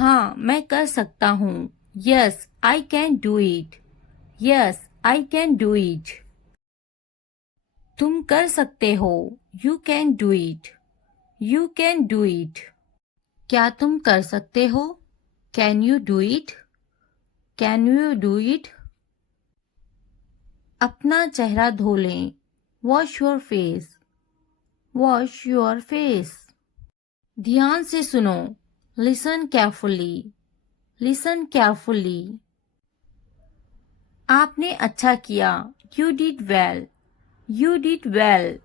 हाँ मैं कर सकता हूँ। Yes I can do it. Yes I can do it. तुम कर सकते हो। You can do it. You can do it. क्या तुम कर सकते हो? Can you do it? Can you do it? अपना चेहरा धो लें। Wash your face. Wash your face. ध्यान से सुनो। Listen carefully. Listen carefully. आपने अच्छा किया। You did well. You did well.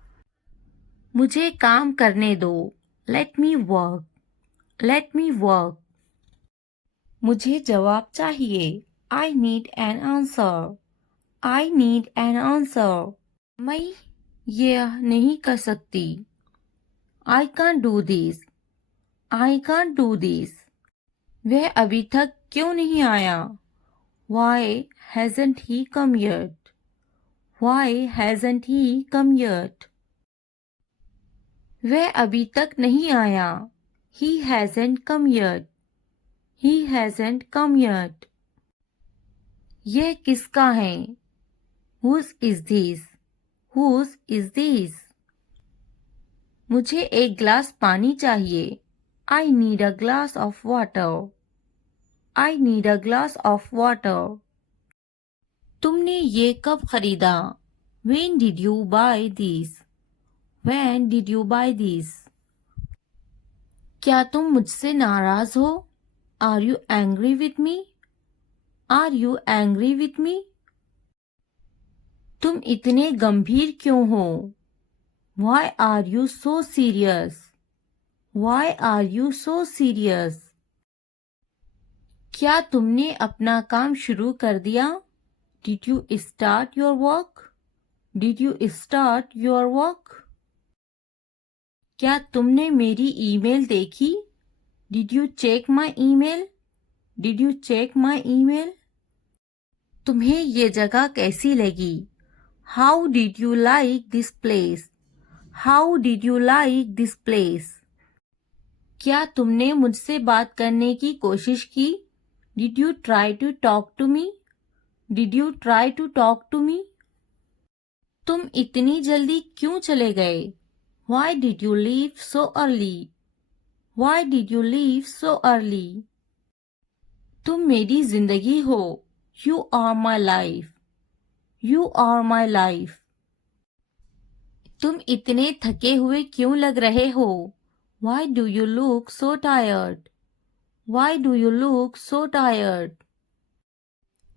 मुझे काम करने दो। Let me work. Let me work. मुझे जवाब चाहिए। I need an answer. I need an answer. मैं यह नहीं कर सकती। I can't do this. I can't do this. वह अभी तक क्यों नहीं आया? वाई हैजंट ही कम येट? वाई हैजंट ही कम येट? वह अभी तक नहीं आया। He hasn't come yet. He hasn't come yet. यह किसका है? Whose is this? Whose is this? मुझे एक ग्लास पानी चाहिए। I need a glass of water. I need a glass of water. तुमने ये कब खरीदा? When did you buy this? When did you buy this? क्या तुम मुझसे नाराज हो? Are you angry with me? Are you angry with me? तुम इतने गंभीर क्यों हो? Why are you so serious? Why are you so serious? क्या तुमने अपना काम शुरू कर दिया? Did you start your work? Did you start your work? क्या तुमने मेरी ईमेल देखी? Did you check my email? Did you check my email? तुम्हें ये जगह कैसी लगी? How did you like this place? How did you like this place? क्या तुमने मुझसे बात करने की कोशिश की? Did you try to talk to me? Did you try to talk to me? तुम इतनी जल्दी क्यों चले गए? Why did you leave so early? Why did you leave so early? तुम मेरी जिंदगी हो। You are my life. You are my life. तुम इतने थके हुए क्यों लग रहे हो? Why do you look so tired? Why do you look so tired?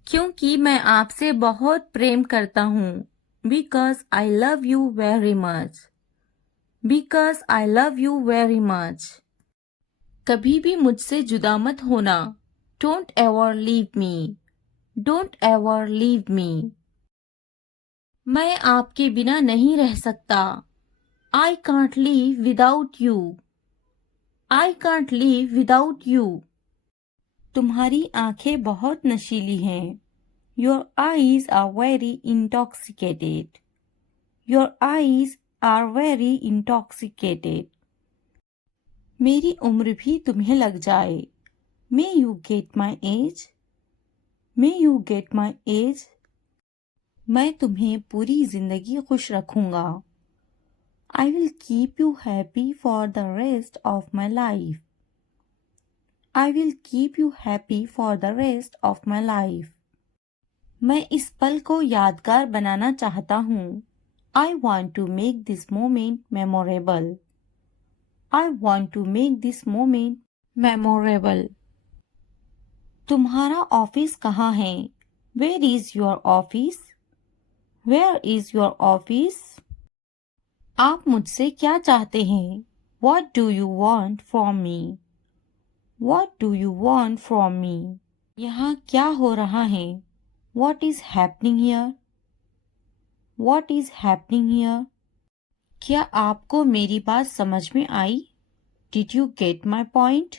क्योंकि मैं आपसे बहुत प्रेम करता हूँ। Because I love you very much. Because I love you very much. कभी भी मुझसे जुदा मत होना। Don't ever leave me. Don't ever leave me. मैं आपके बिना नहीं रह सकता। I can't live without you. I can't live without you. तुम्हारी आंखें बहुत नशीली हैं। Your eyes are very intoxicated. Your eyes are very intoxicated. मेरी उम्र भी तुम्हें लग जाए। May you get my age? May you get my age? मैं तुम्हें पूरी जिंदगी खुश रखूंगा। I will keep you happy for the rest of my life. I will keep you happy for the rest of my life. मैं इस पल को यादगार बनाना चाहता हूँ। I want to make this moment memorable. I want to make this moment memorable. तुम्हारा office कहाँ है? Where is your office? Where is your office? आप मुझसे क्या चाहते हैं? What do you want from me? What do you want from me? यहाँ क्या हो रहा है? What is happening here? What is happening here? क्या आपको मेरी बात समझ में आई? Did you get my point?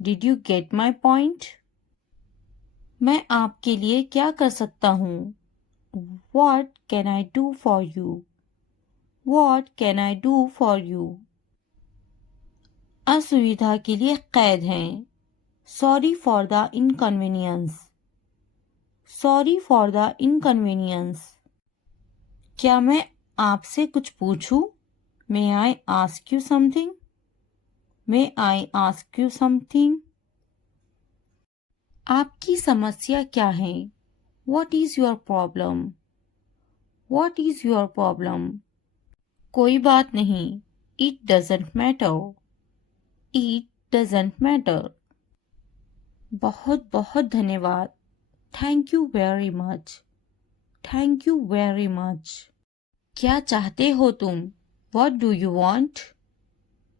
Did you get my point? मैं आपके लिए क्या कर सकता हूँ? What can I do for you? What can I do for you? असुविधा के लिए कैद हैं। Sorry for the inconvenience, sorry for the inconvenience. क्या मैं आपसे कुछ पूछूं? May I ask you something, may I ask you something. आपकी समस्या क्या है? What is your problem? What is your problem? कोई बात नहीं। It doesn't matter. It doesn't matter. बहुत बहुत धन्यवाद। Thank you very much. Thank you very much. क्या चाहते हो तुम? What do you want?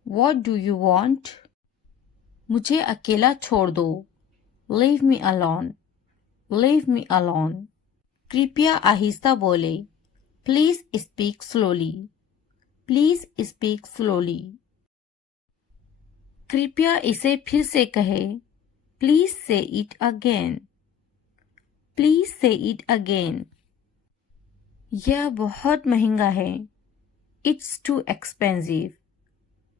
What do you want? मुझे अकेला छोड़ दो। Leave me alone. Leave me alone. कृपया आहिस्ता बोले। Please speak slowly. Please speak slowly. कृपया इसे फिर से कहे। Please say it again. Please say it again. यह बहुत महंगा है। It's too expensive.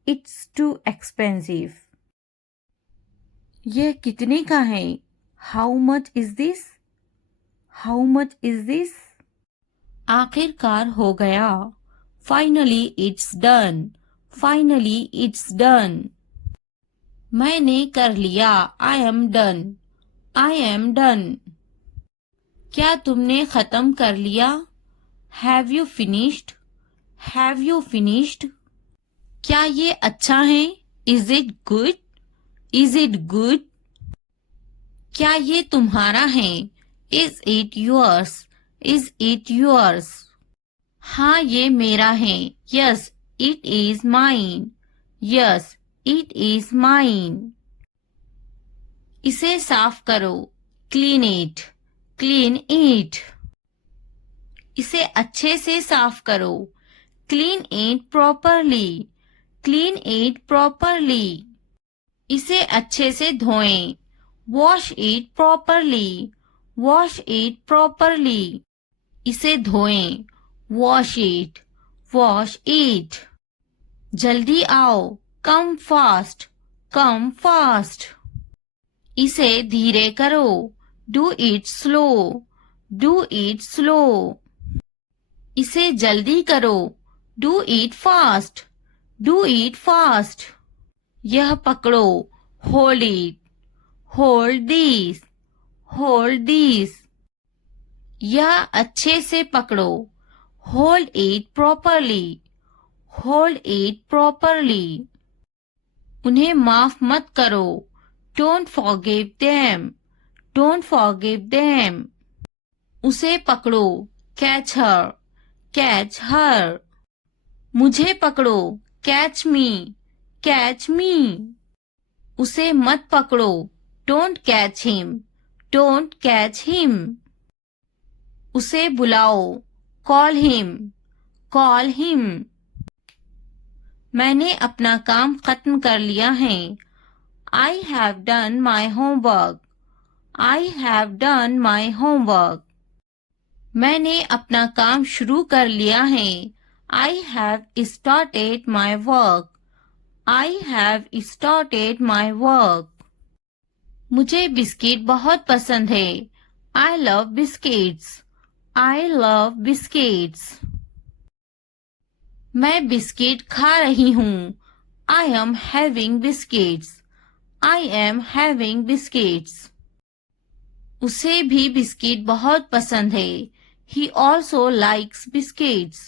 It's too expensive. यह कितने का है? How much is this? How much is this? आखिरकार हो गया। Finally it's done. Finally it's done. मैंने कर लिया। I am done. I am done. क्या तुमने खत्म कर लिया? Have you finished? Have you finished? क्या ये अच्छा है? Is it good? Is it good? क्या ये तुम्हारा है? Is it yours? Is it yours? हाँ ये मेरा है। Yes, it is mine. Yes, it is mine. इसे साफ करो। Clean it. Clean it. इसे अच्छे से साफ करो। Clean it properly. Clean it properly. इसे अच्छे से धोएं। Wash it properly. Wash it properly. इसे धोएं। Wash it. Wash it. जल्दी आओ। Come fast. Come fast. इसे धीरे करो। Do it slow. Do it slow. इसे जल्दी करो। Do it fast. Do it fast. यह पकड़ो। Hold it. Hold this. Hold this. यह अच्छे से पकड़ो। Hold it properly. Hold it properly. उन्हें माफ मत करो। Don't forgive them. Don't forgive them. उसे पकड़ो। Catch her. Catch her. मुझे पकड़ो। Catch me. Catch me. उसे मत पकड़ो। Don't catch him. Don't catch him. उसे बुलाओ। Call him. Call him. मैंने अपना काम खत्म कर लिया है। I have done my homework. I have done my homework. मैंने अपना काम शुरू कर लिया है। I have started my work. I have started my work. मुझे बिस्किट बहुत पसंद है। I love biscuits. I love biscuits. मैं बिस्किट खा रही हूँ। I am having biscuits. I am having biscuits. उसे भी बिस्किट बहुत पसंद है। He also likes biscuits.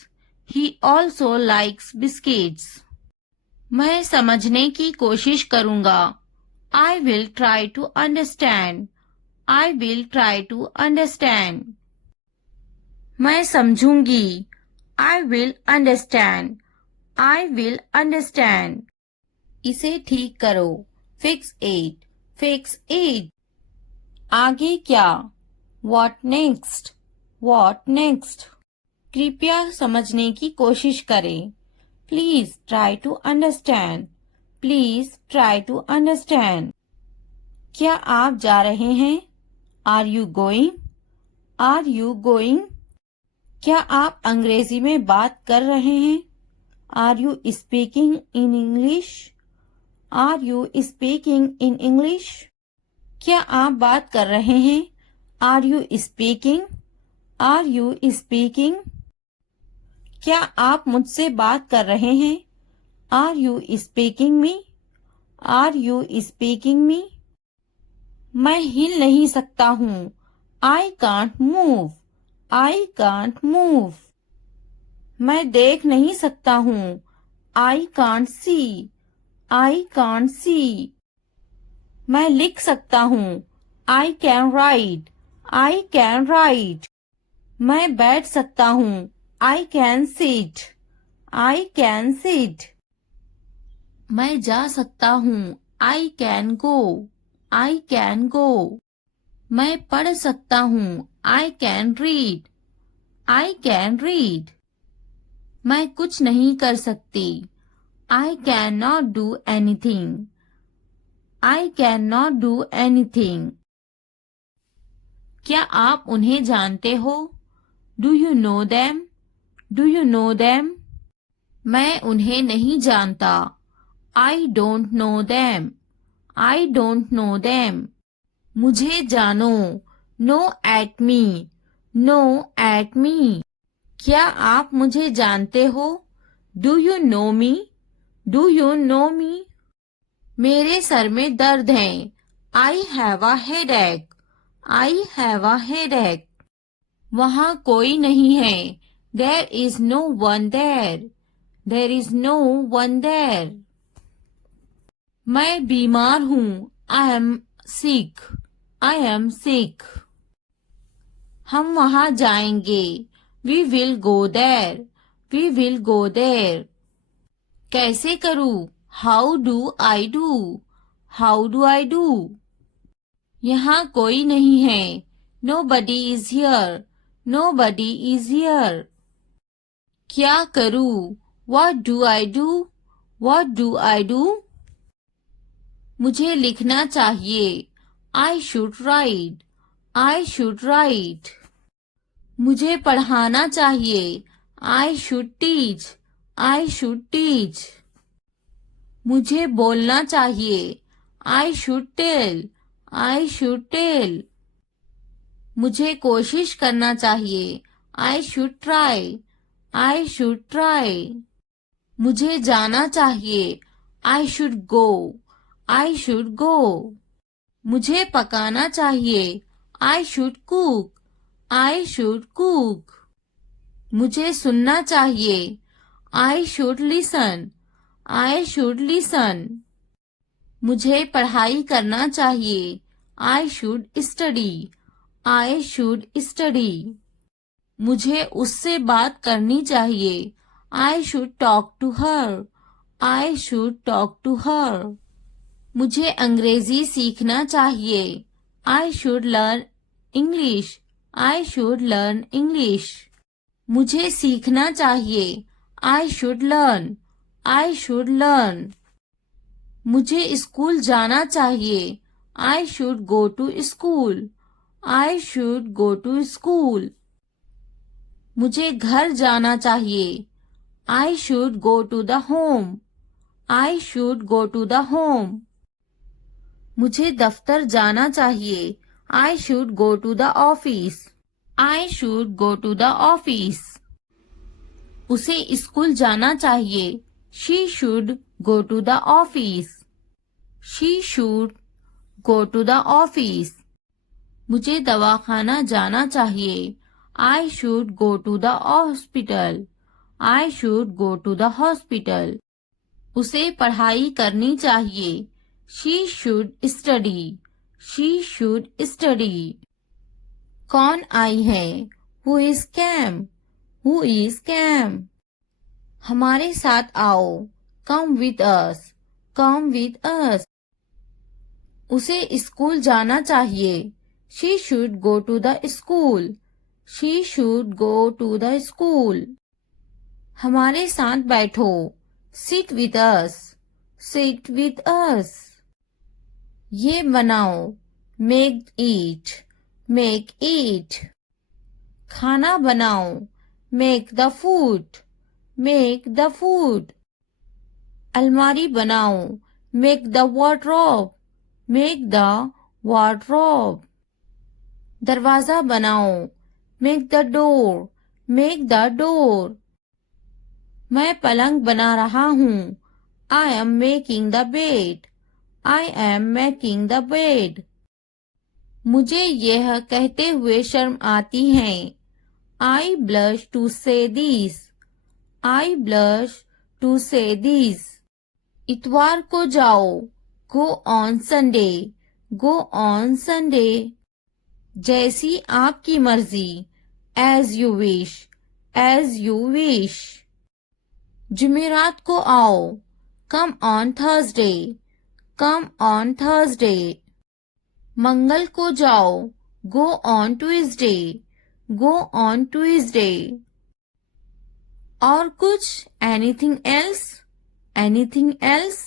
He also likes biscuits. मैं समझने की कोशिश करूँगा। I will try to understand. I will try to understand. मैं समझूंगी। I will understand. I will understand. इसे ठीक करो। Fix it. Fix it. आगे क्या? What next? What next? कृपया समझने की कोशिश करें। Please try to understand. Please try to understand. क्या आप जा रहे हैं? Are you going? Are you going? क्या आप अंग्रेजी में बात कर रहे हैं? Are you speaking in English? Are you speaking in English? क्या आप बात कर रहे हैं? Are you speaking? Are you speaking? क्या आप मुझसे बात कर रहे हैं? Are you speaking me? Are you speaking me? मैं हिल नहीं सकता हूँ। I can't move. I can't move. मैं देख नहीं सकता हूँ। I can't see. I can't see. मैं लिख सकता हूँ। I can write. I can write. मैं बैठ सकता हूँ। I can sit. I can sit. मैं जा सकता हूँ। I can go. I can go. मैं पढ़ सकता हूँ। I can read. I can read. मैं कुछ नहीं कर सकती। I can not do anything. I can not do anything. क्या आप उन्हें जानते हो? Do you know them? Do you know them? मैं उन्हें नहीं जानता। I don't know them. I don't know them. मुझे जानो। Know at me. Know at me. क्या आप मुझे जानते हो? Do you know me? Do you know me? मेरे सर में दर्द है। I have a headache. I have a headache. वहाँ कोई नहीं है। There is no one there. There is no one there. मैं बीमार हूँ। I am sick. I am sick. हम वहाँ जाएंगे। We will go there. We will go there. कैसे करूँ? How do I do? How do I do? यहाँ कोई नहीं है। No buddy is here. Nobody is here. क्या करूँ? What do I do? What do I do? मुझे लिखना चाहिए। I should write. I should write. मुझे पढ़ाना चाहिए। I should teach. I should teach. मुझे बोलना चाहिए। I should tell. I should tell. मुझे कोशिश करना चाहिए। I should try. I should try. मुझे जाना चाहिए। I should go. I should go. मुझे पकाना चाहिए। I should cook. I should cook. मुझे सुनना चाहिए। I should listen. I should listen. मुझे पढ़ाई करना चाहिए। I should study. I should study. मुझे उससे बात करनी चाहिए। I should talk to her. I should talk to her. मुझे अंग्रेजी सीखना चाहिए। I should learn English. I should learn English. मुझे सीखना चाहिए। I should learn. I should learn. मुझे स्कूल जाना चाहिए। I should go to school. I should go to school. मुझे घर जाना चाहिए। I should go to the home. I should go to the home. मुझे दफ्तर जाना चाहिए। I should go to the office. I should go to the office. उसे school जाना चाहिए। She should go to the office. She should go to the office. मुझे दवाखाना जाना चाहिए। I should go to the hospital. I should go to the hospital. उसे पढ़ाई करनी चाहिए। She should study. She should study. कौन आई है? Who is came? Who is came? हमारे साथ आओ। Come with us. Come with us. उसे स्कूल जाना चाहिए। She should go to the school. She should go to the school. हमारे साथ बैठो। Sit with us. Sit with us. ये बनाओ। Make it. Make it. खाना बनाओ। Make the food. Make the food. अलमारी बनाओ। Make the wardrobe. Make the wardrobe. दरवाजा बनाओ, make the door, make the door. मैं पलंग बना रहा हूँ, I am making the bed, I am making the bed. मुझे यह कहते हुए शर्म आती है, I blush to say this, I blush to say this. इतवार को जाओ, go on Sunday, go on Sunday. जैसी आपकी मर्जी, as you wish, as you wish. जुमेरात को आओ, come on Thursday, come on Thursday. मंगल को जाओ, go on Tuesday, go on Tuesday. और कुछ, anything else, anything else.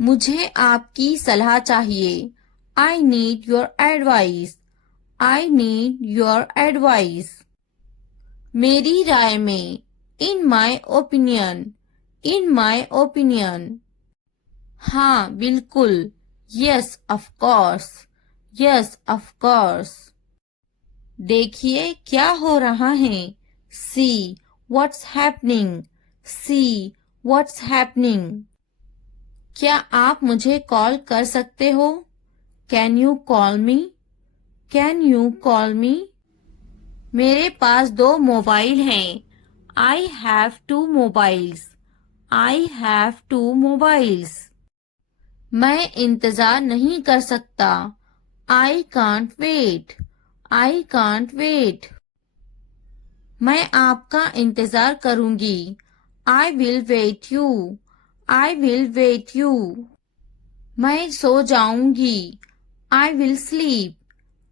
मुझे आपकी सलाह चाहिए, I need your advice, I need your advice. मेरी राय में, in my opinion, in my opinion. हाँ बिल्कुल, yes of course, yes of course. देखिए क्या हो रहा है, see what's happening, see what's happening. क्या आप मुझे कॉल कर सकते हो, can you call me, can you call me. मेरे पास 2 मोबाइल हैं, I have 2 mobiles, I have 2 mobiles. मैं इंतजार नहीं कर सकता, I can't wait, I can't wait. मैं आपका इंतजार करूंगी, I will wait you, I will wait you. मैं सो जाऊंगी, I will sleep,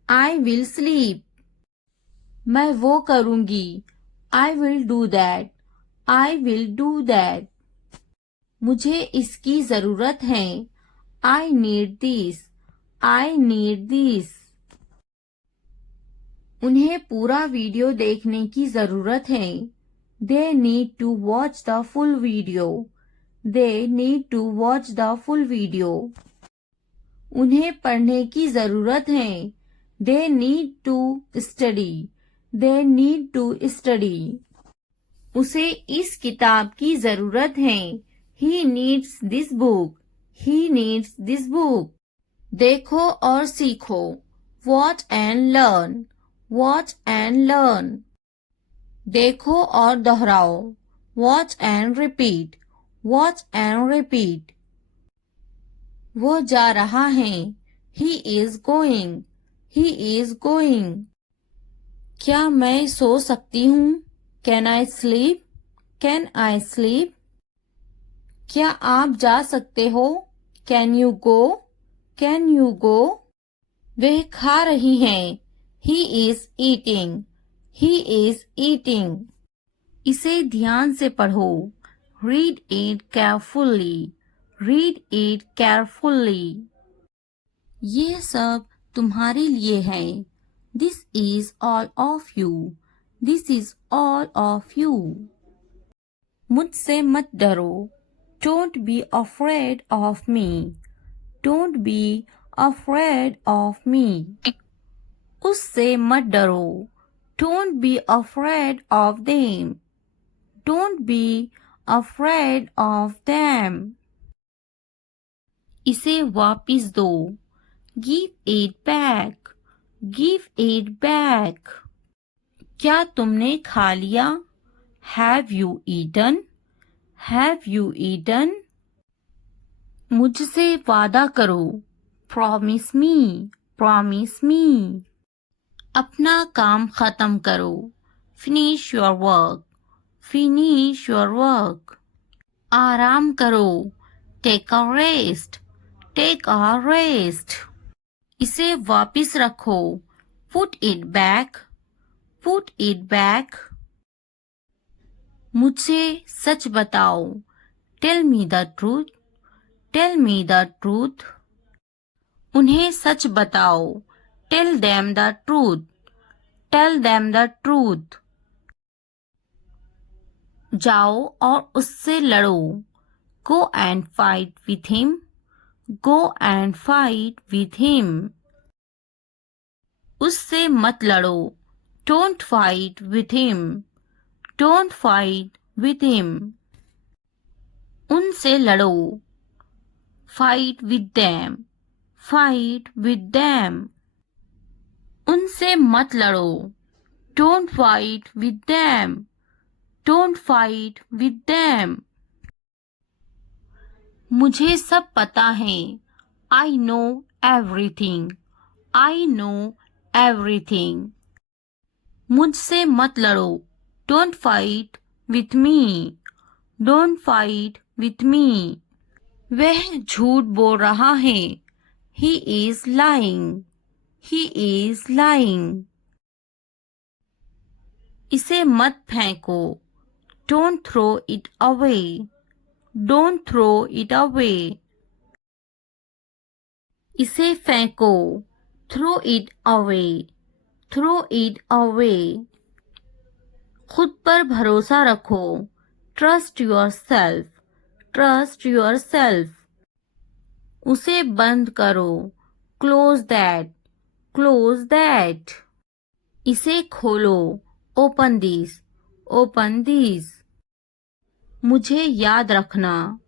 I will sleep. मैं वो करूंगी, I will do that, I will do that. मुझे इसकी जरूरत है, I need this, I need this. उन्हें पूरा वीडियो देखने की जरूरत है, they need to watch the full video, they need to watch the full video. उन्हें पढ़ने की जरूरत है, they need to study, they need to study. उसे इस किताब की जरूरत है, he needs this book, he needs this book. देखो और सीखो, watch and learn, watch and learn. देखो और दोहराओ, watch and repeat, watch and repeat. वो जा रहा है, he is going, he is going. क्या मैं सो सकती हूँ, can I sleep, can I sleep. क्या आप जा सकते हो, can you go, can you go. वह खा रही हैं, he is eating, he is eating. इसे ध्यान से पढ़ो, read it carefully, read it carefully. ये सब तुम्हारे लिए है, this is all of you, this is all of you. मुझसे मत डरो, don't be afraid of me, don't be afraid of me. उससे मत डरो, don't be afraid of them, don't be afraid of them. इसे वापिस दो, give it back, give it back. क्या तुमने खा लिया, have you eaten, have you eaten. मुझसे वादा करो, promise me, promise me. अपना काम खत्म करो, finish your work, finish your work. आराम करो, take a rest, take a rest. इसे वापिस रखो, put it back, put it back. मुझसे सच बताओ, tell me the truth, tell me the truth. उन्हें सच बताओ, tell them the truth, tell them the truth. जाओ और उससे लड़ो, go and fight with him, go and fight with him. उससे मत लड़ो, don't fight with him, don't fight with him. उनसे लड़ो, fight with them, fight with them. उनसे मत लड़ो, don't fight with them, don't fight with them. मुझे सब पता है, I know everything, I know everything. मुझसे मत लड़ो, don't fight with me, don't fight with me. वह झूठ बोल रहा है, he is lying, he is lying. इसे मत फेंको, don't throw it away, don't throw it away. इसे फेंको, throw it away, throw it away. खुद पर भरोसा रखो, trust yourself, trust yourself. उसे बंद करो, क्लोज दैट, क्लोज दैट। इसे खोलो, ओपन दिस, ओपन दिस। मुझे याद रखना,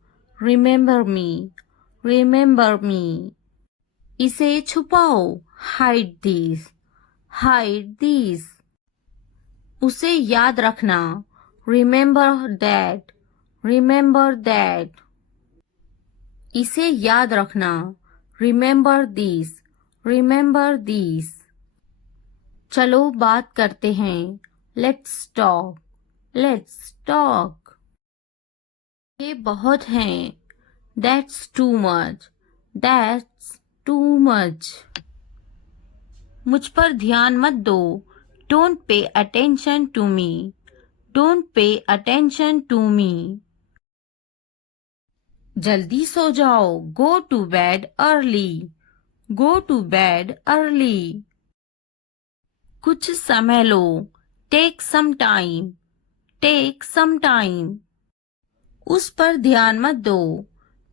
रिमेंबर मी, रिमेंबर मी। इसे छुपाओ, हाइड दिस, हाइड दिस। उसे याद रखना, रिमेंबर दैट, रिमेंबर दैट। इसे याद रखना, रिमेंबर दिस, रिमेंबर दिस। चलो बात करते हैं, लेट्स टॉक, लेट्स टॉक। ये बहुत हैं, that's too much, that's too much. मुझ पर ध्यान मत दो, don't pay attention to me, don't pay attention to me. जल्दी सो जाओ, go to bed early, go to bed early. कुछ समय लो, take some time, take some time. उस पर ध्यान मत दो,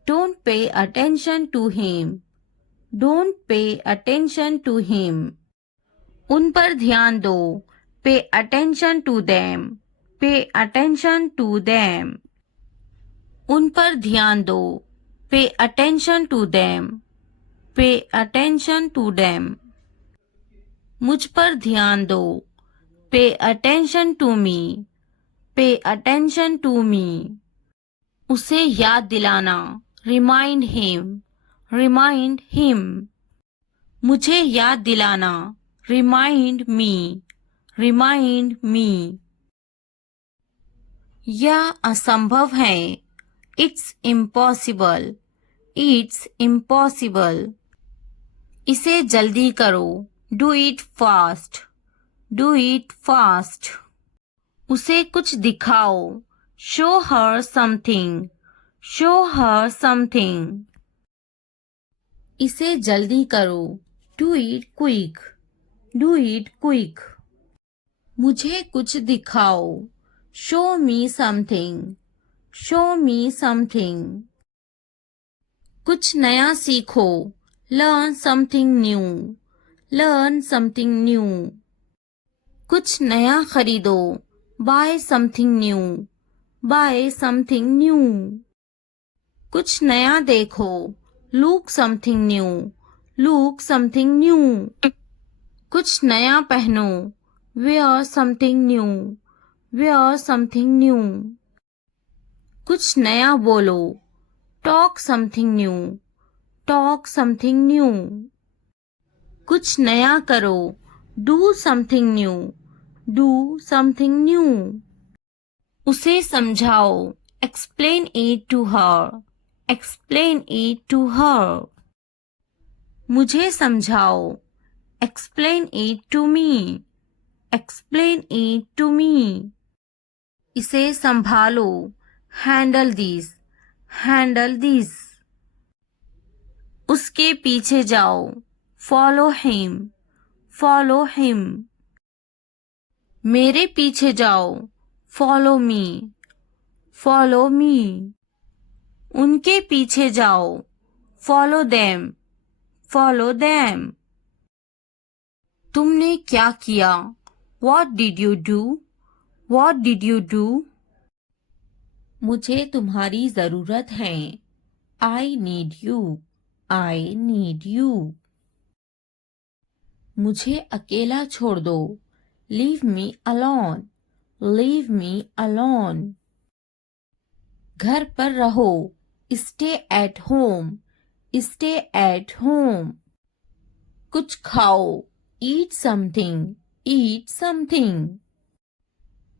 don't pay attention to him, don't pay attention to him. उन पर ध्यान दो, pay attention to them, pay attention to them. उन पर ध्यान दो, pay attention to them, pay attention to them. मुझ पर ध्यान दो, पे अटेंशन टू मी, पे अटेंशन टू मी। उसे याद दिलाना, रिमाइंड हिम, रिमाइंड हिम। मुझे याद दिलाना, रिमाइंड मी, रिमाइंड मी। यह असंभव है, इट्स इम्पॉसिबल, इट्स इम्पॉसिबल। इसे जल्दी करो, do it fast, do it fast. उसे कुछ दिखाओ, show her something, show her something. इसे जल्दी करो, do it quick, do it quick. मुझे कुछ दिखाओ, show me something, show me something. कुछ नया सीखो, learn something new, learn something new. कुछ नया खरीदो, buy something new, buy something new. कुछ नया देखो, look something new, look something new. कुछ नया पहनो, wear something new, where something new. कुछ नया बोलो, talk something new, talk something new. कुछ नया करो, do something new, do something new. उसे समझाओ, explain it to her, explain it to her. मुझे समझाओ, explain it to me, explain it to me. इसे संभालो, हैंडल दिस, हैंडल दिस। उसके पीछे जाओ, फॉलो हिम, फॉलो हिम। मेरे पीछे जाओ, फॉलो मी, फॉलो मी। उनके पीछे जाओ, फॉलो देम, फॉलो देम। तुमने क्या किया? What did you do? What did you do? मुझे तुम्हारी जरूरत है. I need you. I need you. मुझे अकेला छोड़ दो. Leave me alone. Leave me alone. घर पर रहो. Stay at home. Stay at home. कुछ खाओ. Eat something. Eat something.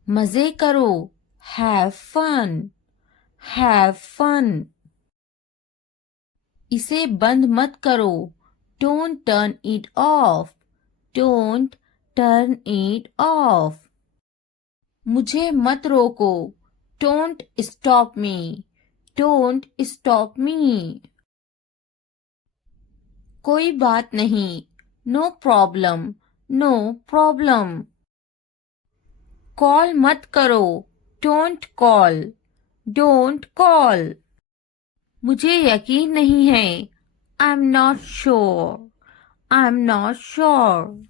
मजे करो. Have fun. Have fun. इसे बंद मत करो. Don't turn it off. Don't turn it off. मुझे मत रोको. Don't stop me. Don't stop me. कोई बात नहीं. No problem. No problem. Call मत करो. Don't call. Don't call. मुझे यकीन नहीं है. I'm not sure. I'm not sure.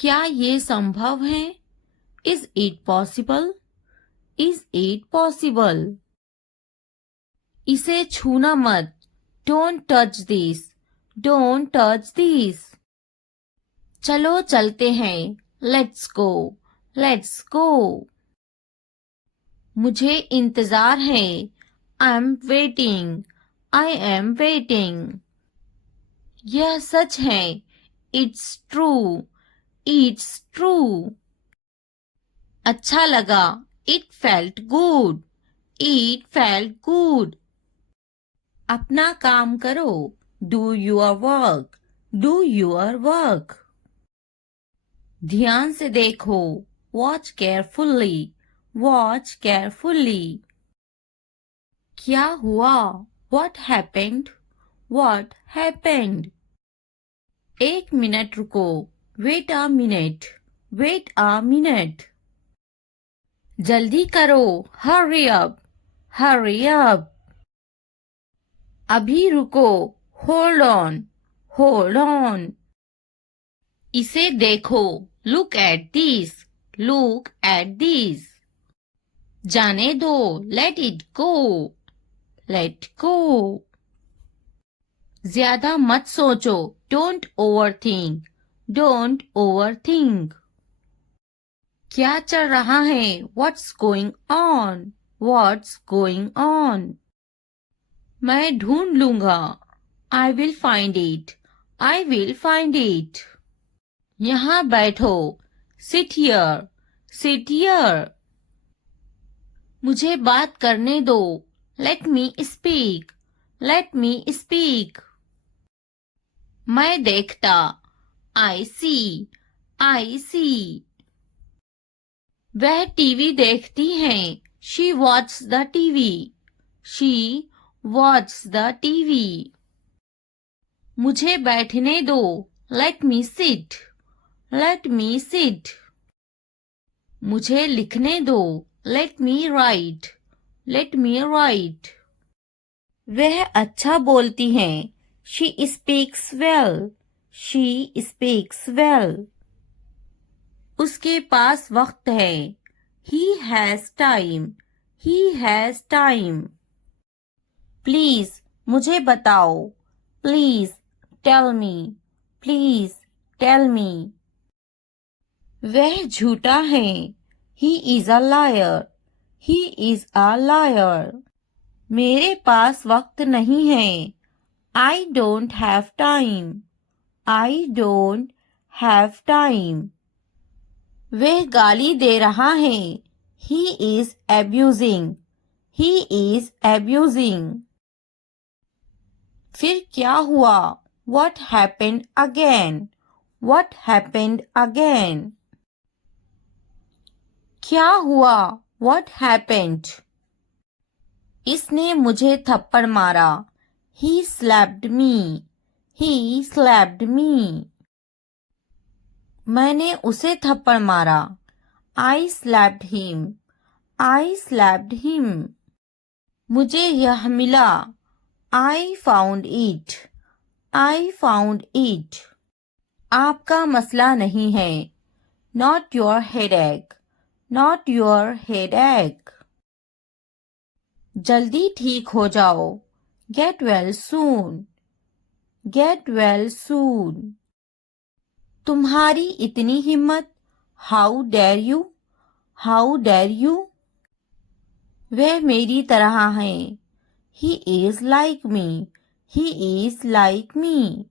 क्या ये संभव है? Is it possible? Is it possible? इसे छूना मत. Don't touch this. Don't touch this. चलो चलते हैं. Let's go. Let's go. मुझे इंतजार है. I'm waiting. I am waiting. यह सच है. It's true. It's true. अच्छा लगा. It felt good. It felt good. अपना काम करो. Do your work. Do your work. ध्यान से देखो. Watch carefully. Watch carefully. क्या हुआ? What happened? What happened? एक मिनट रुको. Wait a minute. Wait a minute. जल्दी करो. Hurry up. Hurry up. अभी रुको. Hold on. Hold on. इसे देखो. Look at this. Look at this. जाने दो. Let it go. Let go. ज्यादा मत सोचो. Don't overthink. Don't overthink. क्या चल रहा है? What's going on? What's going on? मैं ढूंढ लूंगा. I will find it. I will find it. यहाँ बैठो. Sit here. Sit here. मुझे बात करने दो. Let me speak. Let me speak. मैं देखता. I see. I see. वह टीवी देखती हैं. She watches the TV. She watches the TV. मुझे बैठने दो. Let me sit. Let me sit. मुझे लिखने दो. Let me write. Let me write. वह अच्छा बोलती हैं. She speaks well. She speaks well. उसके पास वक्त है. He has time. He has time. Please, मुझे बताओ. Please, tell me. Please, tell me. वह झूठा है. He is a liar. He is a liar. मेरे पास वक्त नहीं है. I don't have time. I don't have time. वह गाली दे रहा है. He is abusing. He is abusing. फिर क्या हुआ? What happened again? What happened again? क्या हुआ? What happened? इसने मुझे थप्पड़ मारा. He slapped me. He slapped me. मैंने उसे थप्पड़ मारा. I slapped him. I slapped him. मुझे यह मिला. I found it. I found it. आपका मसला नहीं है. Not your headache. Not your headache. जल्दी ठीक हो जाओ. Get well soon. Get well soon. तुम्हारी इतनी हिम्मत. How dare you? How dare you? वह मेरी तरह है. He is like me. He is like me.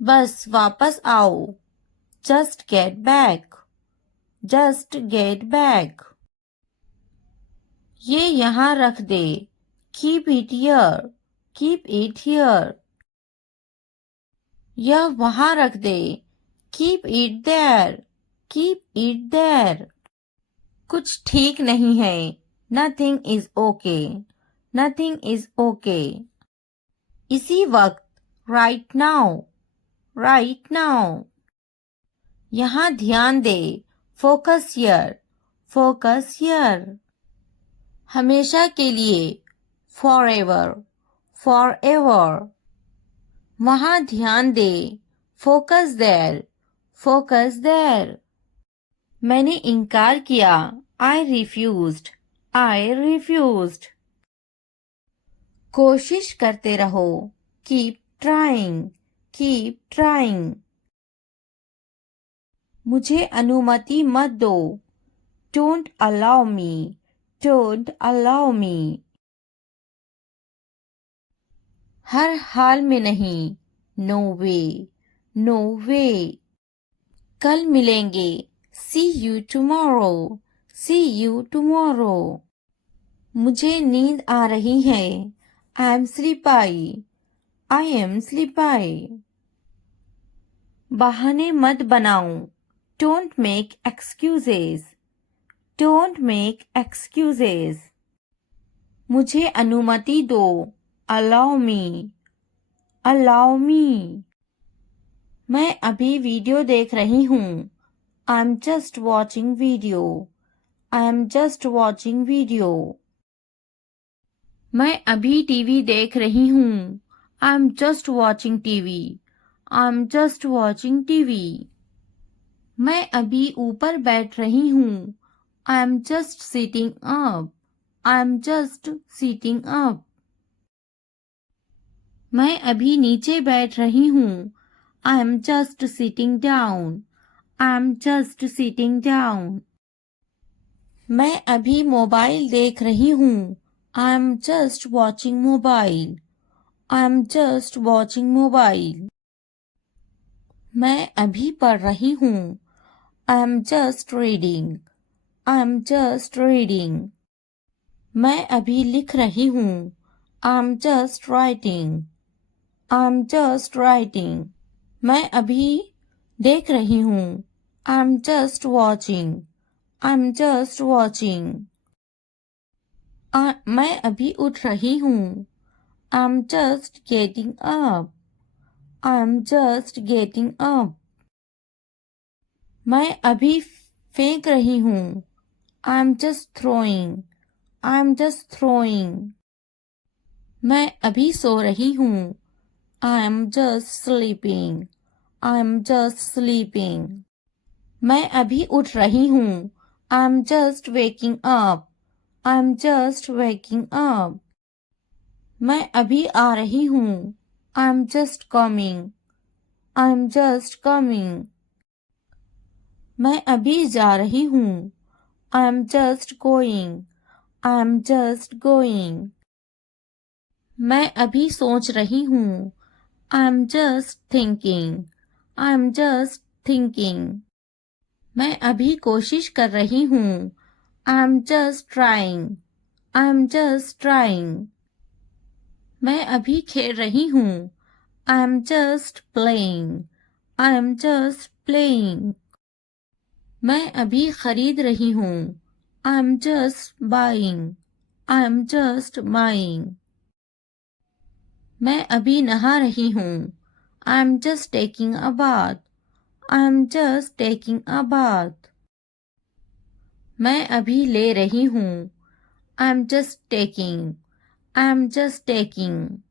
बस वापस आओ. Just get back. Just get back. ये यहाँ रख दे. Keep it here. Keep it here. यह वहाँ रख दे. Keep it there. Keep it there. कुछ ठीक नहीं है. Nothing is okay. Nothing is okay. इसी वक्त. Right now. Right now. यहाँ ध्यान दे. Focus here. Focus here. हमेशा के लिए. Forever. Forever. वहाँ ध्यान दे. Focus there. Focus there. मैंने इनकार किया. I refused. I refused. कोशिश करते रहो. Keep trying. Keep trying. मुझे अनुमति मत दो. Don't allow me. Don't allow me. हर हाल में नहीं. No way. No way. कल मिलेंगे. See you tomorrow. See you tomorrow. मुझे नींद आ रही है. I am sleepy. I am sleepy. बहाने मत बनाओ. Don't make excuses. Don't make excuses. मुझे अनुमति दो. Allow me. Allow me. मैं अभी वीडियो देख रही हूँ. I'm just watching video. I'm just watching video. मैं अभी टीवी देख रही हूँ. I'm just watching TV. I'm just watching TV. मैं अभी ऊपर बैठ रही हूँ. I'm just sitting up. I'm just sitting up. मैं अभी नीचे बैठ रही हूँ. I'm just sitting down. I'm just sitting down. मैं अभी मोबाइल देख रही हूँ. I'm just watching mobile. I'm just watching mobile. मैं अभी पढ़ रही हूँ. I'm just reading. I'm just reading. मैं अभी लिख रही हूँ. I'm just writing. I'm just writing. मैं अभी देख रही हूँ. I'm just watching. I'm just watching. मैं अभी उठ रही हूँ. I'm just getting up. I'm just getting up. मैं अभी फेंक रही हूँ. I'm just throwing. I'm just throwing. मैं अभी सो रही हूँ. I'm just sleeping. I'm just sleeping. मैं अभी उठ रही हूँ. I'm just waking up. I'm just waking up. मैं अभी आ रही हूँ. I'm just coming. I'm just coming. मैं अभी जा रही हूँ. I'm just going. I'm just going. मैं अभी सोच रही हूँ. I'm just thinking. I'm just thinking. मैं अभी कोशिश कर रही हूँ. I'm just trying. I'm just trying. मैं अभी खेल रही हूँ. I'm just playing. I'm just playing. मैं अभी खरीद रही हूँ. I'm just buying. I'm just buying. मैं अभी नहा रही हूँ. I'm just taking a bath. I'm just taking a bath. मैं अभी ले रही हूँ. I'm just taking. I'm just taking.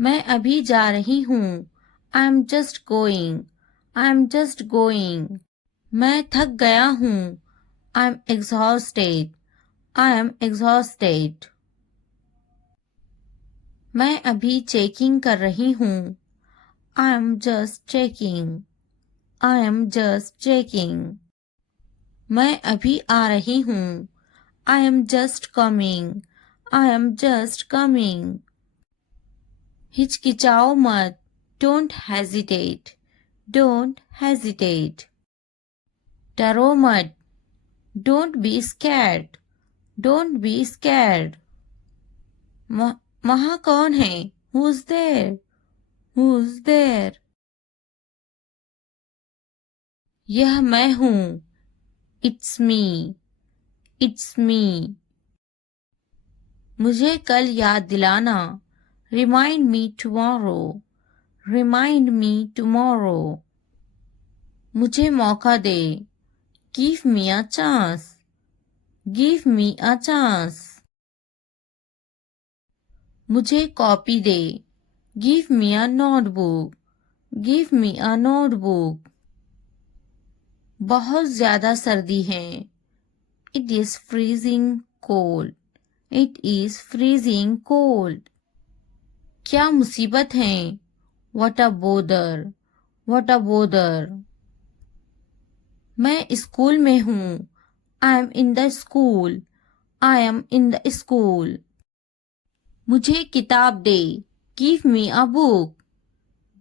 मैं अभी जा रही हूँ. I am just going. I am just going. मैं थक गया हूँ. I am exhausted. I am exhausted. मैं अभी चेकिंग कर रही हूँ. I am just checking. I am just checking. मैं अभी आ रही हूँ. I am just coming. I am just coming. हिचकिचाओ मत. Don't hesitate. Don't hesitate. डरो मत. Don't be scared. Don't be scared. वहाँ कौन है? Who's there? Who's there? यह मैं हूँ. It's me. It's me. मुझे कल याद दिलाना. Remind me tomorrow. Remind me tomorrow. मुझे मौका दे. Give me a chance. Give me a chance. मुझे copy they. Give me a notebook. Give me a notebook. बहुत ज्यादा सर्दी है. It is freezing cold. It is freezing cold. क्या मुसीबत है? What a bother. What a bother. मैं school में हूँ. I am in the school. I am in the school. मुझे किताब दे. Give me a book.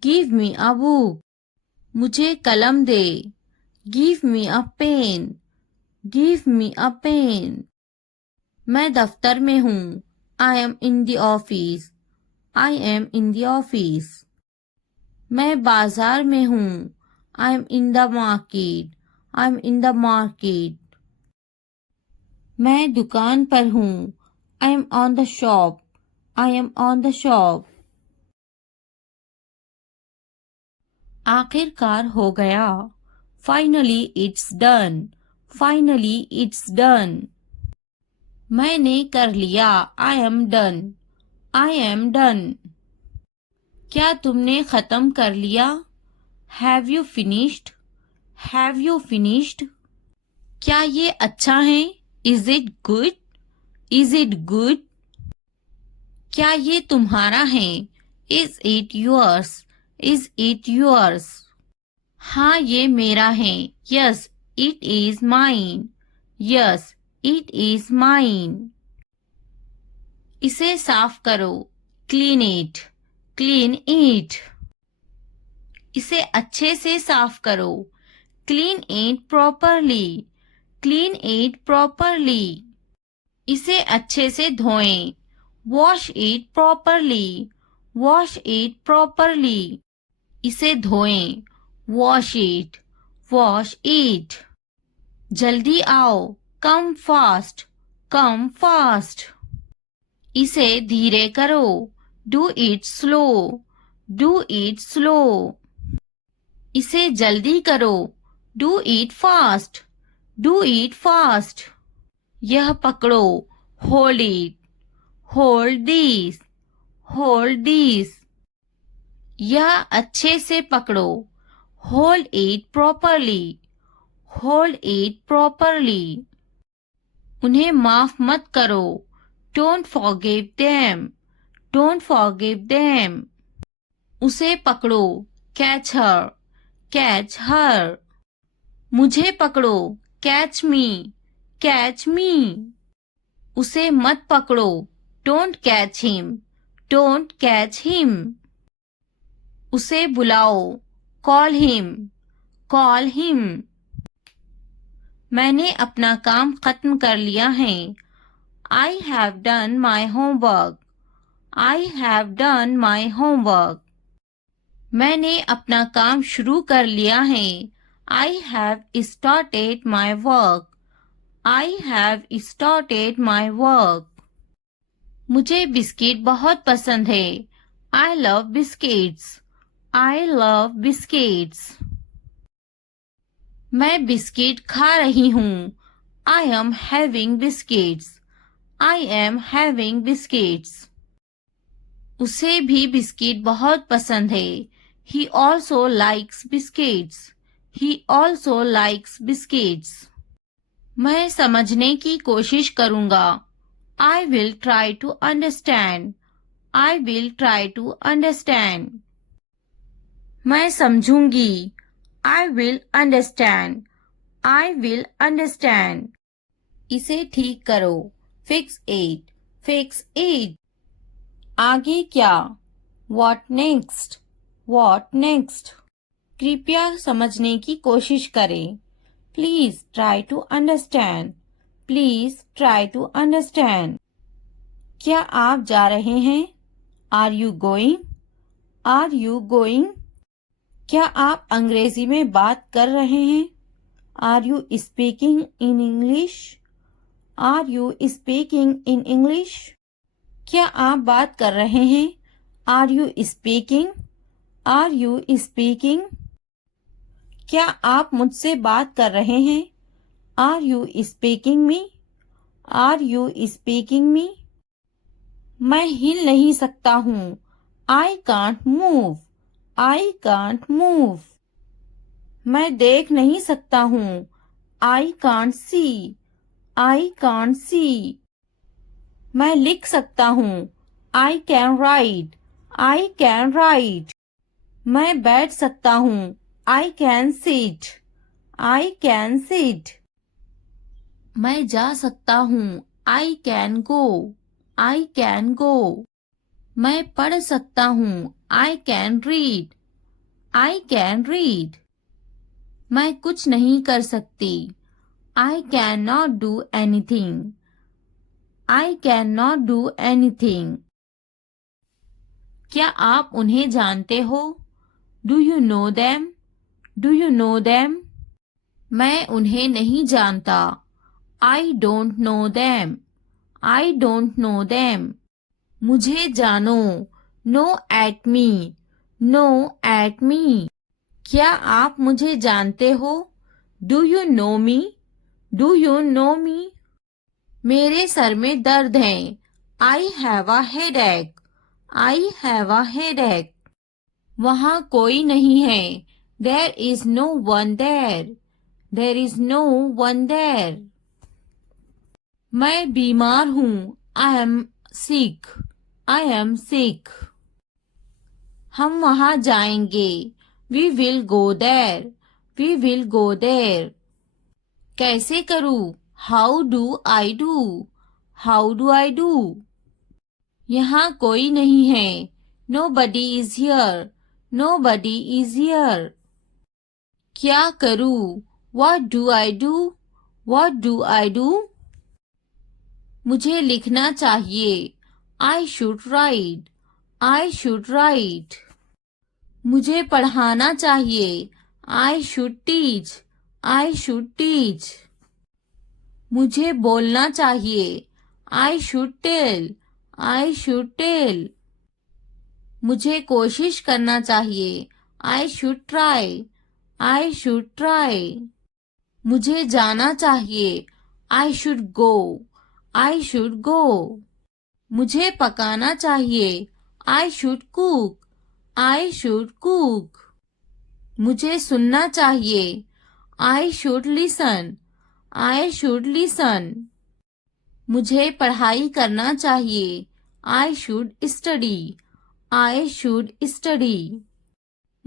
Give me a book. मुझे कलम दे. Give me a pen. Give me a pen. मैं दफ्तर में हूँ. I am in the office. I am in the office. मैं बाजार में हूँ. I am in the market. I am in the market. मैं दुकान पर हूँ. I am on the shop. I am on the shop. आखिरकार हो गया. Finally it's done. Finally it's done. मैंने कर लिया. I am done. I am done. क्या तुमने खत्म कर लिया? Have you finished? Have you finished? क्या ये अच्छा है? Is it good? Is it good? क्या ये तुम्हारा है? Is it yours? Is it yours? हाँ ये मेरा है. Yes, it is mine. Yes, it is mine. इसे साफ करो. Clean it. Clean it. इसे अच्छे से साफ करो. Clean it properly. Clean it properly. इसे अच्छे से धोएं. Wash it properly. Wash it properly. इसे धोएं. Wash it. Wash it. जल्दी आओ. Come fast. Come fast. इसे धीरे करो. Do it slow. Do it slow. इसे जल्दी करो. Do it fast. Do it fast. यह पकड़ो. Hold it. Hold this. Hold this. यह अच्छे से पकड़ो. Hold it properly. Hold it properly. उन्हें माफ मत करो. Don't forgive them. Don't forgive them. उसे पकड़ो. Catch her. Catch her. मुझे पकड़ो. Catch me. Catch me. उसे मत पकड़ो. Don't catch him. Don't catch him. उसे बुलाओ. Call him. Call him. मैंने अपना काम खत्म कर लिया है. I have done my homework. I have done my homework. मैंने अपना काम शुरू कर लिया है. I have started my work. I have started my work. मुझे बिस्किट बहुत पसंद है. I love biscuits. I love biscuits. मैं बिस्किट खा रही हूँ. I am having biscuits. I am having biscuits. उसे भी बिस्किट बहुत पसंद है. He also likes biscuits. He also likes biscuits. मैं समझने की कोशिश करूंगा. I will try to understand. I will try to understand. मैं समझूंगी. I will understand. I will understand. इसे ठीक करो. Fix it. Fix it. आगे क्या? What next? What next? कृपया समझने की कोशिश करें. Please try to understand. Please try to understand. क्या आप जा रहे हैं? Are you going? Are you going? क्या आप अंग्रेजी में बात कर रहे हैं? Are you speaking in English? Are you speaking in English? क्या आप बात कर रहे हैं? Are you speaking? Are you speaking? क्या आप मुझसे बात कर रहे हैं? Are you speaking me? Are you speaking me? मैं हिल नहीं सकता हूँ. I can't move. I can't move. मैं देख नहीं सकता हूँ. I can't see. I can't see. मैं लिख सकता हूँ. I can write. I can write. मैं बैठ सकता हूँ. I can sit. I can sit. मैं जा सकता हूँ. I can go. I can go. मैं पढ़ सकता हूँ. I can read. I can read. मैं कुछ नहीं कर सकती. I cannot do anything. I cannot do anything. क्या आप उन्हें जानते हो? Do you know them? Do you know them? मैं उन्हें नहीं जानता. I don't know them. I don't know them. मुझे जानो. No at me. No at me. क्या आप मुझे जानते हो? Do you know me? Do you know me? मेरे सर में दर्द है. I have a headache. I have a headache. वहाँ कोई नहीं है. There is no one there. There is no one there. मैं बीमार हूँ. I am sick. I am sick. हम वहाँ जाएंगे. We will go there. We will go there. कैसे करूँ? How do I do? How do I do? यहाँ कोई नहीं है. Nobody is here. Nobody is here. क्या करूँ? What do I do? What do I do? मुझे लिखना चाहिए. I should write. I should write. मुझे पढ़ाना चाहिए. I should teach. I should teach. मुझे बोलना चाहिए. I should tell. I should tell. मुझे कोशिश करना चाहिए. I should try. I should try. मुझे जाना चाहिए. I should go. I should go. मुझे पकाना चाहिए. I should cook. I should cook. मुझे सुनना चाहिए. I should listen. I should listen. मुझे पढ़ाई करना चाहिए. I should study. I should study.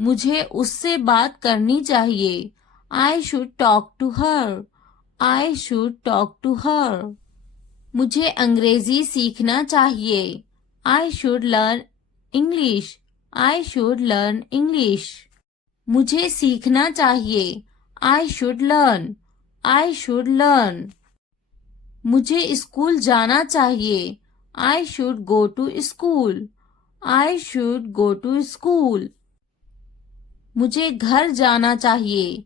मुझे उससे बात करनी चाहिए. I should talk to her. I should talk to her. मुझे अंग्रेजी सीखना चाहिए. I should learn English. I should learn English. मुझे सीखना चाहिए. I should learn. I should learn. मुझे स्कूल जाना चाहिए. I should go to school. I should go to school. मुझे घर जाना चाहिए.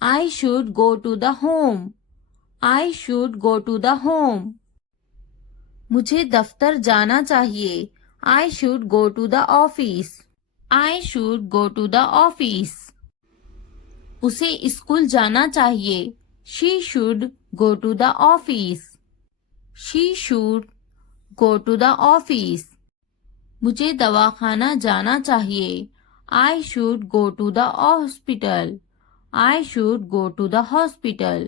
I should go to the home. I should go to the home. मुझे दफ्तर जाना चाहिए. I should go to the office. I should go to the office. उसे school जाना चाहिए. She should go to the office. She should go to the office. मुझे दवाखाना जाना चाहिए। I should go to the hospital. I should go to the hospital.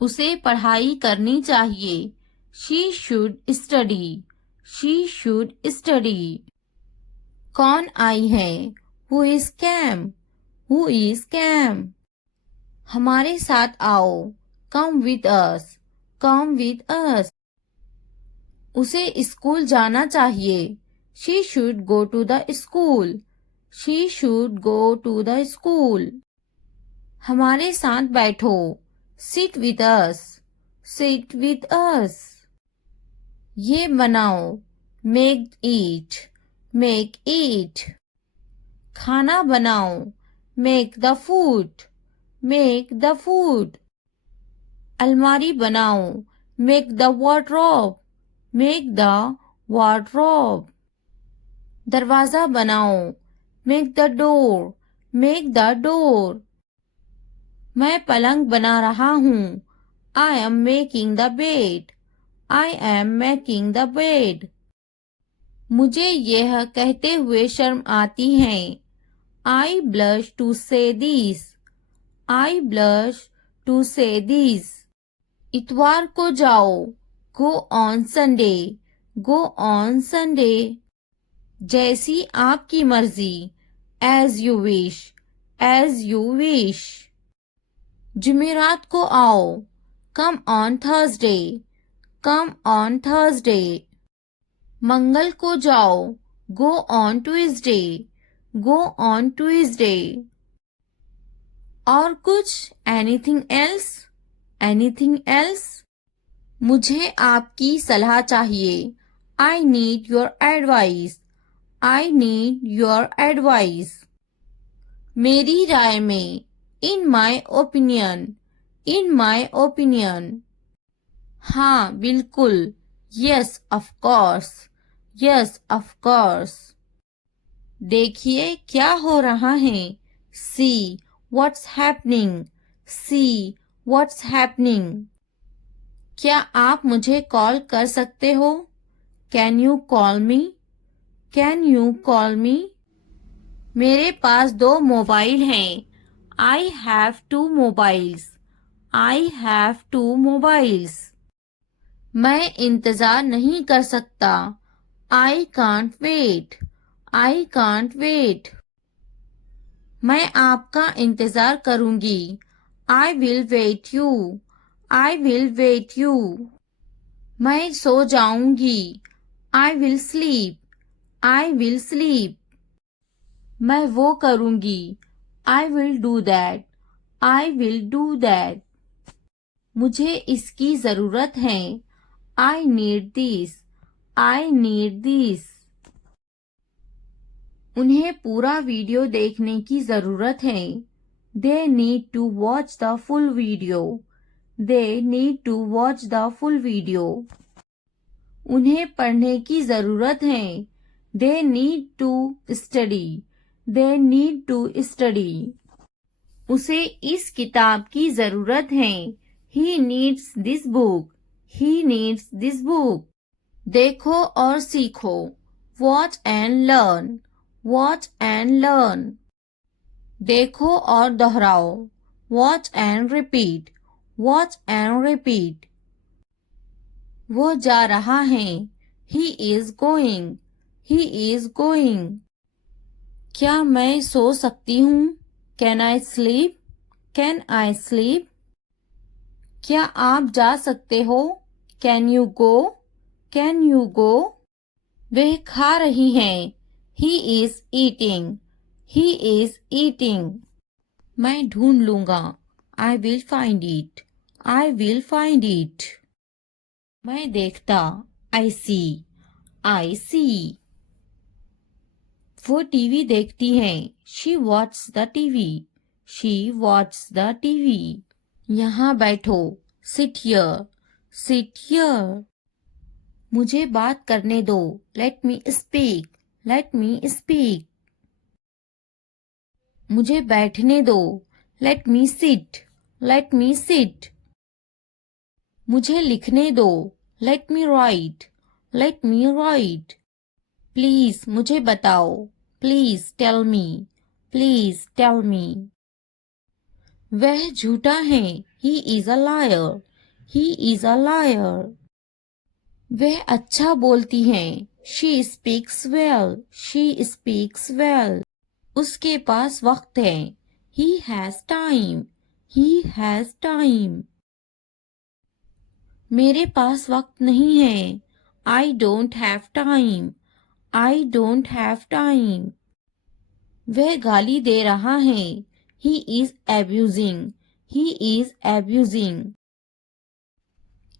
उसे पढ़ाई करनी चाहिए। She should study. She should study. कौन आई है? Who is came? Who is came? हमारे साथ आओ। Come with us. Come with us. उसे स्कूल जाना चाहिए। She should go to the school. She should go to the school. हमारे साथ बैठो। Sit with us. Sit with us. ये बनाओ। Make it. Make it. खाना बनाओ। Make the food. Make the food. अलमारी बनाओ। Make the wardrobe. Make the wardrobe. दरवाजा बनाओ। Make the door. Make the door. मैं पलंग बना रहा हूँ। I am making the bed. I am making the bed. मुझे यह कहते हुए शर्म आती है। I blush to say this. I blush to say this. इतवार को जाओ। Go on Sunday. Go on Sunday. जैसी आपकी मर्जी। As you wish. As you wish. जुमेरात को आओ। Come on Thursday. Come on Thursday. मंगल को जाओ। Go on Tuesday. Go on Tuesday. और कुछ? Anything else? Anything else? मुझे आपकी सलाह चाहिए। I need your advice. I need your advice. मेरी राय में। In my opinion. In my opinion. हाँ बिल्कुल। Yes of course. Yes of course. देखिए क्या हो रहा है। See what's happening. See what's happening. क्या आप मुझे कॉल कर सकते हो? Can you call me? Can you call me? मेरे पास 2 मोबाइल हैं। I have 2 mobiles. I have 2 mobiles. मैं इंतजार नहीं कर सकता। I can't wait. I can't wait. मैं आपका इंतजार करूंगी। I will wait you. I will wait you. मैं सो जाऊंगी। I will sleep. I will sleep. मैं वो करूंगी। I will do that. I will do that. मुझे इसकी जरूरत है। I need this. I need this. उन्हें पूरा वीडियो देखने की जरूरत है। They need to watch the full video. They need to watch the full video. उन्हें पढ़ने की जरूरत है। They need to study. They need to study. उसे इस किताब की जरूरत है। He needs this book. He needs this book. देखो और सीखो। Watch and learn. Watch and learn. देखो और दोहराओ। Watch and repeat. Watch and repeat. वो जा रहा है। He is going. He is going. क्या मैं सो सकती हूँ? Can I sleep? Can I sleep? क्या आप जा सकते हो? Can you go? Can you go? वह खा रही हैं। He is eating. He is eating. मैं ढूंढ लूंगा। I will find it. I will find it. मैं देखता। I see. I see. वो टीवी देखती हैं। She watches the TV. She watches the TV. यहाँ बैठो। Sit here. Sit here. मुझे बात करने दो। Let me speak. Let me speak. मुझे बैठने दो। Let me sit. Let me sit. मुझे लिखने दो। Let me write. Let me write. Please मुझे बताओ, please tell me, please tell me. वह झूठा है, he is a liar, he is a liar. वह अच्छा बोलती है, she speaks well, she speaks well. उसके पास वक्त है, he has time, he has time. मेरे पास वक्त नहीं है, I don't have time, I don't have time. वह गाली दे रहा है, he is abusing, he is abusing.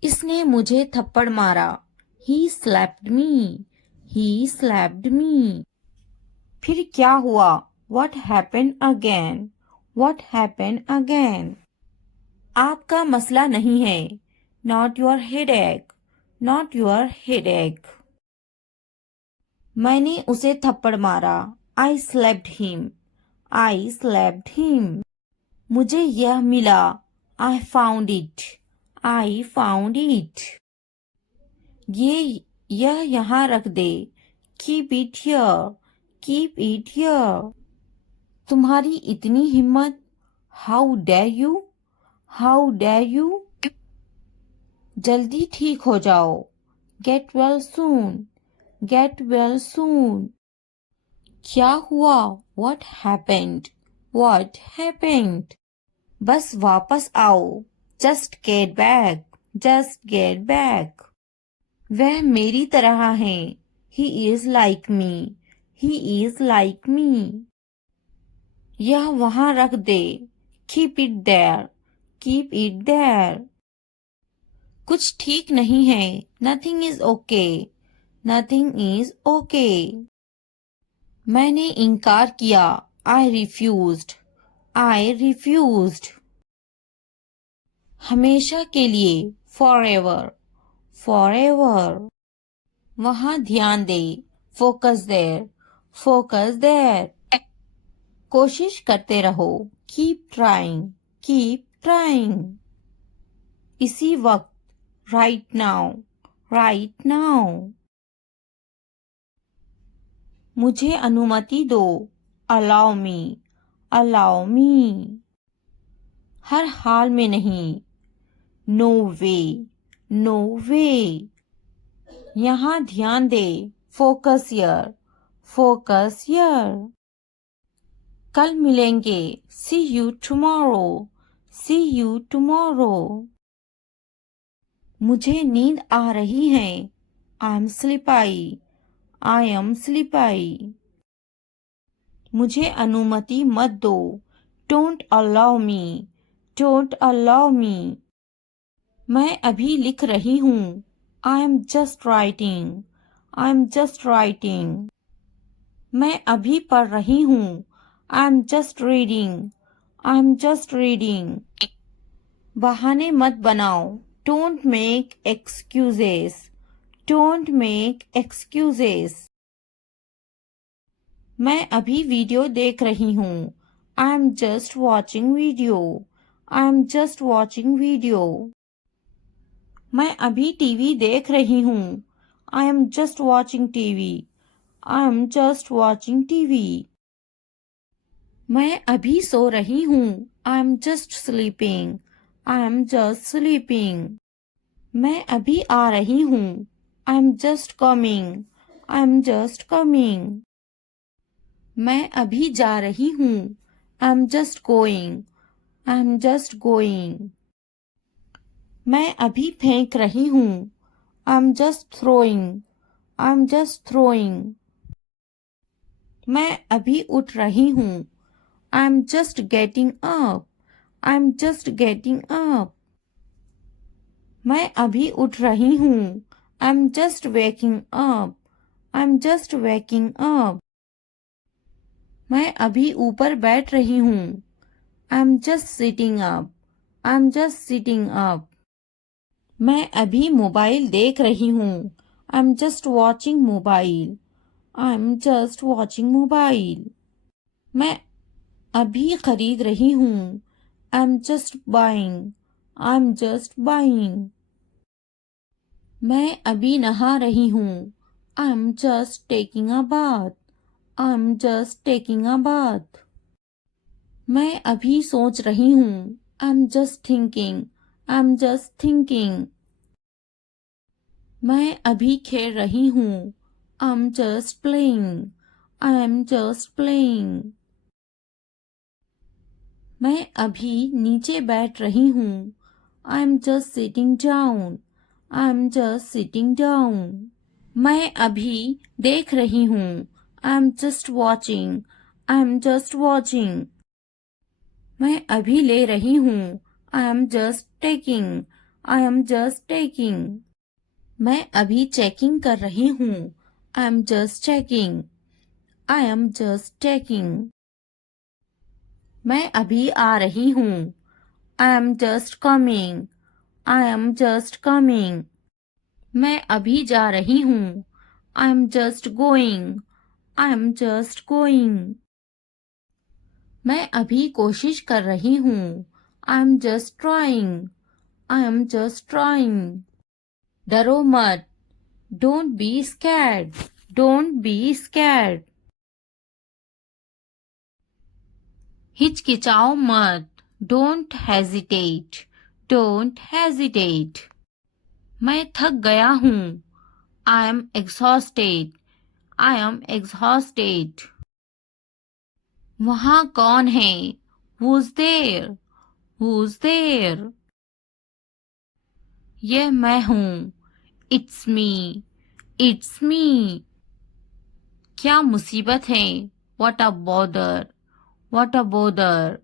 इसने मुझे थप्पड़ मारा, ही स्लैप्ड मी, ही स्लैप्ड मी। फिर क्या हुआ, what happened again, what happened again. आपका मसला नहीं है, not your headache, not your headache. मैंने उसे थप्पड़ मारा, I slapped him, I slapped him. मुझे यह मिला, I found it, I found it. यह यहाँ रख दे, keep it here, keep it here. तुम्हारी इतनी हिम्मत, how dare you, how dare you. जल्दी ठीक हो जाओ, get well soon, get well soon. क्या हुआ, व्हाट हैपेंड, व्हाट हैपेंड। बस वापस आओ, just get back, just get back. वह मेरी तरह है, he is like me, he is like me. यह वहां रख दे, keep it there, keep it there. कुछ ठीक नहीं है, nothing is okay, nothing is okay. मैंने इनकार किया, आई रिफ्यूज्ड, आई रिफ्यूज्ड। हमेशा के लिए, फॉर एवर, फॉर एवर। वहां ध्यान दे, फोकस देयर, फोकस देयर। कोशिश करते रहो, कीप ट्राइंग, कीप ट्राइंग। इसी वक्त, राइट नाउ, राइट नाउ। मुझे अनुमति दो, अलाउ मी, अलाउ मी। हर हाल में नहीं, नो वे, नो वे। यहाँ ध्यान दे, फोकस हियर, फोकस हियर। कल मिलेंगे, see you tomorrow, see you tomorrow. मुझे नींद आ रही है, आई एम स्लीपाई, आई एम स्लीपाई। मुझे अनुमति मत दो, don't allow me, don't allow me. मैं अभी लिख रही हूँ, I am just writing, I am just writing. मैं अभी पढ़ रही हूँ, I am just reading, I am just reading. बहाने मत बनाओ, don't make excuses, don't make excuses. मैं अभी वीडियो देख रही हूँ, I am just watching video, I am just watching video. मैं अभी टीवी देख रही हूँ, I am just watching TV, I am just watching TV. मैं अभी सो रही हूँ, I am just sleeping, I am just sleeping. मैं अभी आ रही हूँ, I am just coming, I am just coming. मैं अभी जा रही हूँ, I am just going, I am just going. मैं अभी फेंक रही हूँ, I am just throwing, I am just throwing. मैं अभी उठ रही हूँ, I am just getting up, I am just getting up. मैं अभी उठ रही हूँ, I am just waking up, I am just waking up. मैं अभी ऊपर बैठ रही हूँ, I am just sitting up, I am just sitting up. मैं अभी मोबाइल देख रही हूँ, I am just watching mobile, I am just watching mobile. मैं अभी खरीद रही हूँ, I am just buying, I am just buying. मैं अभी नहा रही हूँ, I'm just taking a bath. I'm just taking a bath. मैं अभी सोच रही हूँ. I'm just thinking. I'm just thinking. मैं अभी खेल रही हूँ. I'm just playing. I'm just playing. मैं अभी नीचे बैठ रही हूँ. I'm just sitting down. I'm just sitting down. मैं अभी देख रही हूँ. I'm just watching. I'm just watching. मैं अभी ले रही हूँ. I am just taking. I am just taking. मैं अभी चेकिंग कर रही हूँ. I am just checking. I am just checking. मैं अभी आ रही हूँ. I am just coming. I am just coming. मैं अभी जा रही हूँ. I am just going. I am just going. मैं अभी कोशिश कर रही हूँ. I am just trying. I am just trying. डरो मत. Don't be scared. Don't be scared. हिचकिचाओ मत. Don't hesitate. Don't hesitate. मैं थक गया हूँ. I am exhausted. I am exhausted. वहाँ कौन है? Who's there? Who's there? यह मैं हूँ. It's me. It's me. क्या मुसीबत है? What a bother. What a bother.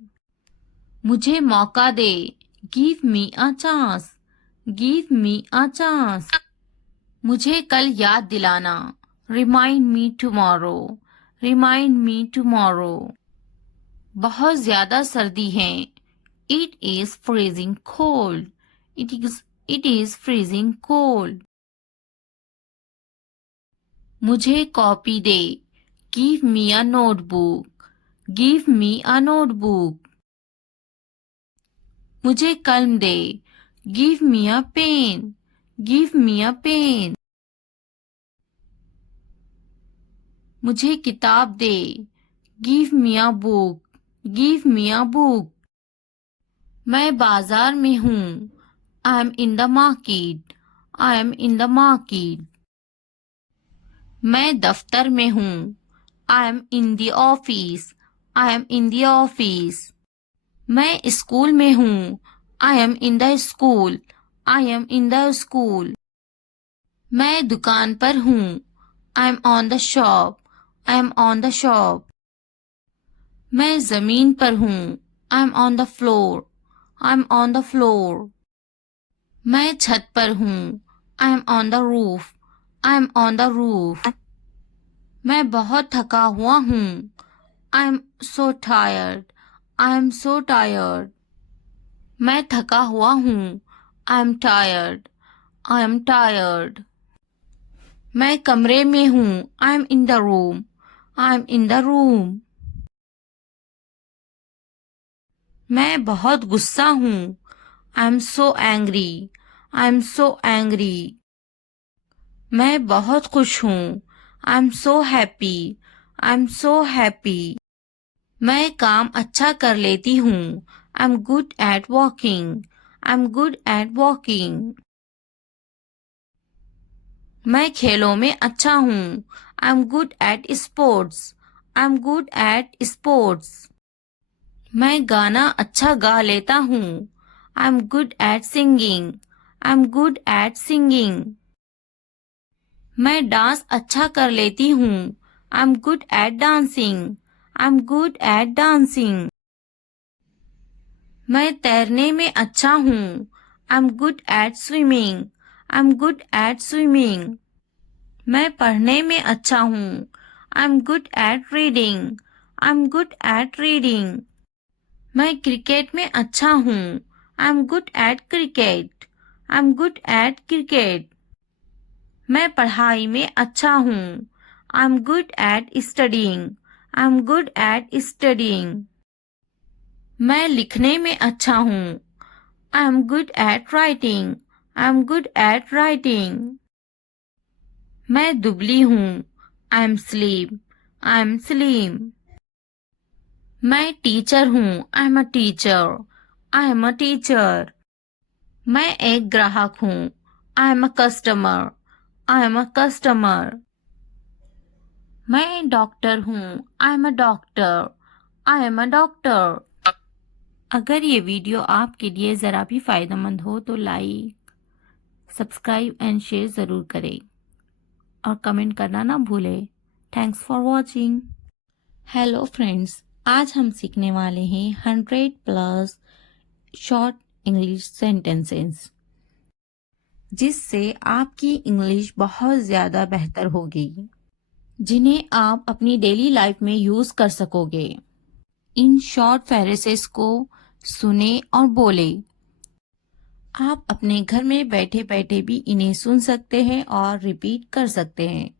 मुझे मौका दे. Give me a chance. Give me a chance. मुझे कल याद दिलाना. Remind me tomorrow. Remind me tomorrow. बहुत ज्यादा सर्दी है. It is freezing cold. It is freezing cold. मुझे copy they. Give me a notebook. Give me a notebook. मुझे कलम दे. Give me a pen. Give me a pen. मुझे किताब दे. Give me a book. Give me a book. मैं बाजार में हूँ. I am in the market. I am in the market. मैं दफ्तर में हूँ. I am in the office. I am in the office. मैं स्कूल में हूँ. I am in the school. I am in the school. मैं दुकान पर हूँ. I am on the shop. I am on the shop. मैं जमीन पर हूँ. I am on the floor. I am on the floor. मैं छत पर हूँ. I am on the roof. I am on the roof. मैं बहुत थका हुआ हूँ. I am so tired. I am so tired. मैं थका हुआ हूँ. I am tired. I am tired. मैं कमरे में हूँ. I am in the room. I am in the room. मैं बहुत गुस्सा हूँ. I am so angry. I am so angry. मैं बहुत खुश हूँ. I am so happy. I am so happy. मैं काम अच्छा कर लेती हूँ. I am good at walking. I am good at walking. मैं खेलों में अच्छा हूँ. I am good at sports. I am good at sports. मैं गाना अच्छा गा लेता हूँ. I am good at singing. I am good at singing. मैं डांस अच्छा कर लेती हूँ. I am good at dancing. I am good at dancing. मैं तैरने में अच्छा हूँ. I am good at swimming. I am good at swimming. मैं पढ़ने में अच्छा हूँ. I am good at reading. I am good at reading. मैं क्रिकेट में अच्छा हूँ. I am good at cricket. I am good at cricket. मैं पढ़ाई में अच्छा हूँ. I am good at studying. I am good at studying. मैं लिखने में अच्छा हूँ. I am good at writing. I am good at writing. मैं दुबली हूँ, I M slim, I am slim. मैं टीचर हूँ, I am a teacher, I am a teacher. मैं एक ग्राहक हूँ, I am a customer, I am a customer. मैं doctor हूँ, I am a doctor, I am a doctor. अगर ये वीडियो आपके लिए ज़रा भी फ़ायदेमंद हो तो लाइक, सब्सक्राइब एंड शेयर ज़रूर करें और कमेंट करना ना भूलें। Thanks for watching. Hello friends, आज हम सीखने वाले हैं 100+ शॉर्ट इंग्लिश सेंटेंसेस, जिससे आपकी इंग्लिश बहुत ज़्यादा बेहतर होगी, जिन्हें आप अपनी डेली लाइफ में यूज़ कर सकोगे। इन शॉर्ट फ्रेजेस को सुने और बोले। आप अपने घर में बैठे बैठे भी इन्हें सुन सकते हैं और रिपीट कर सकते हैं।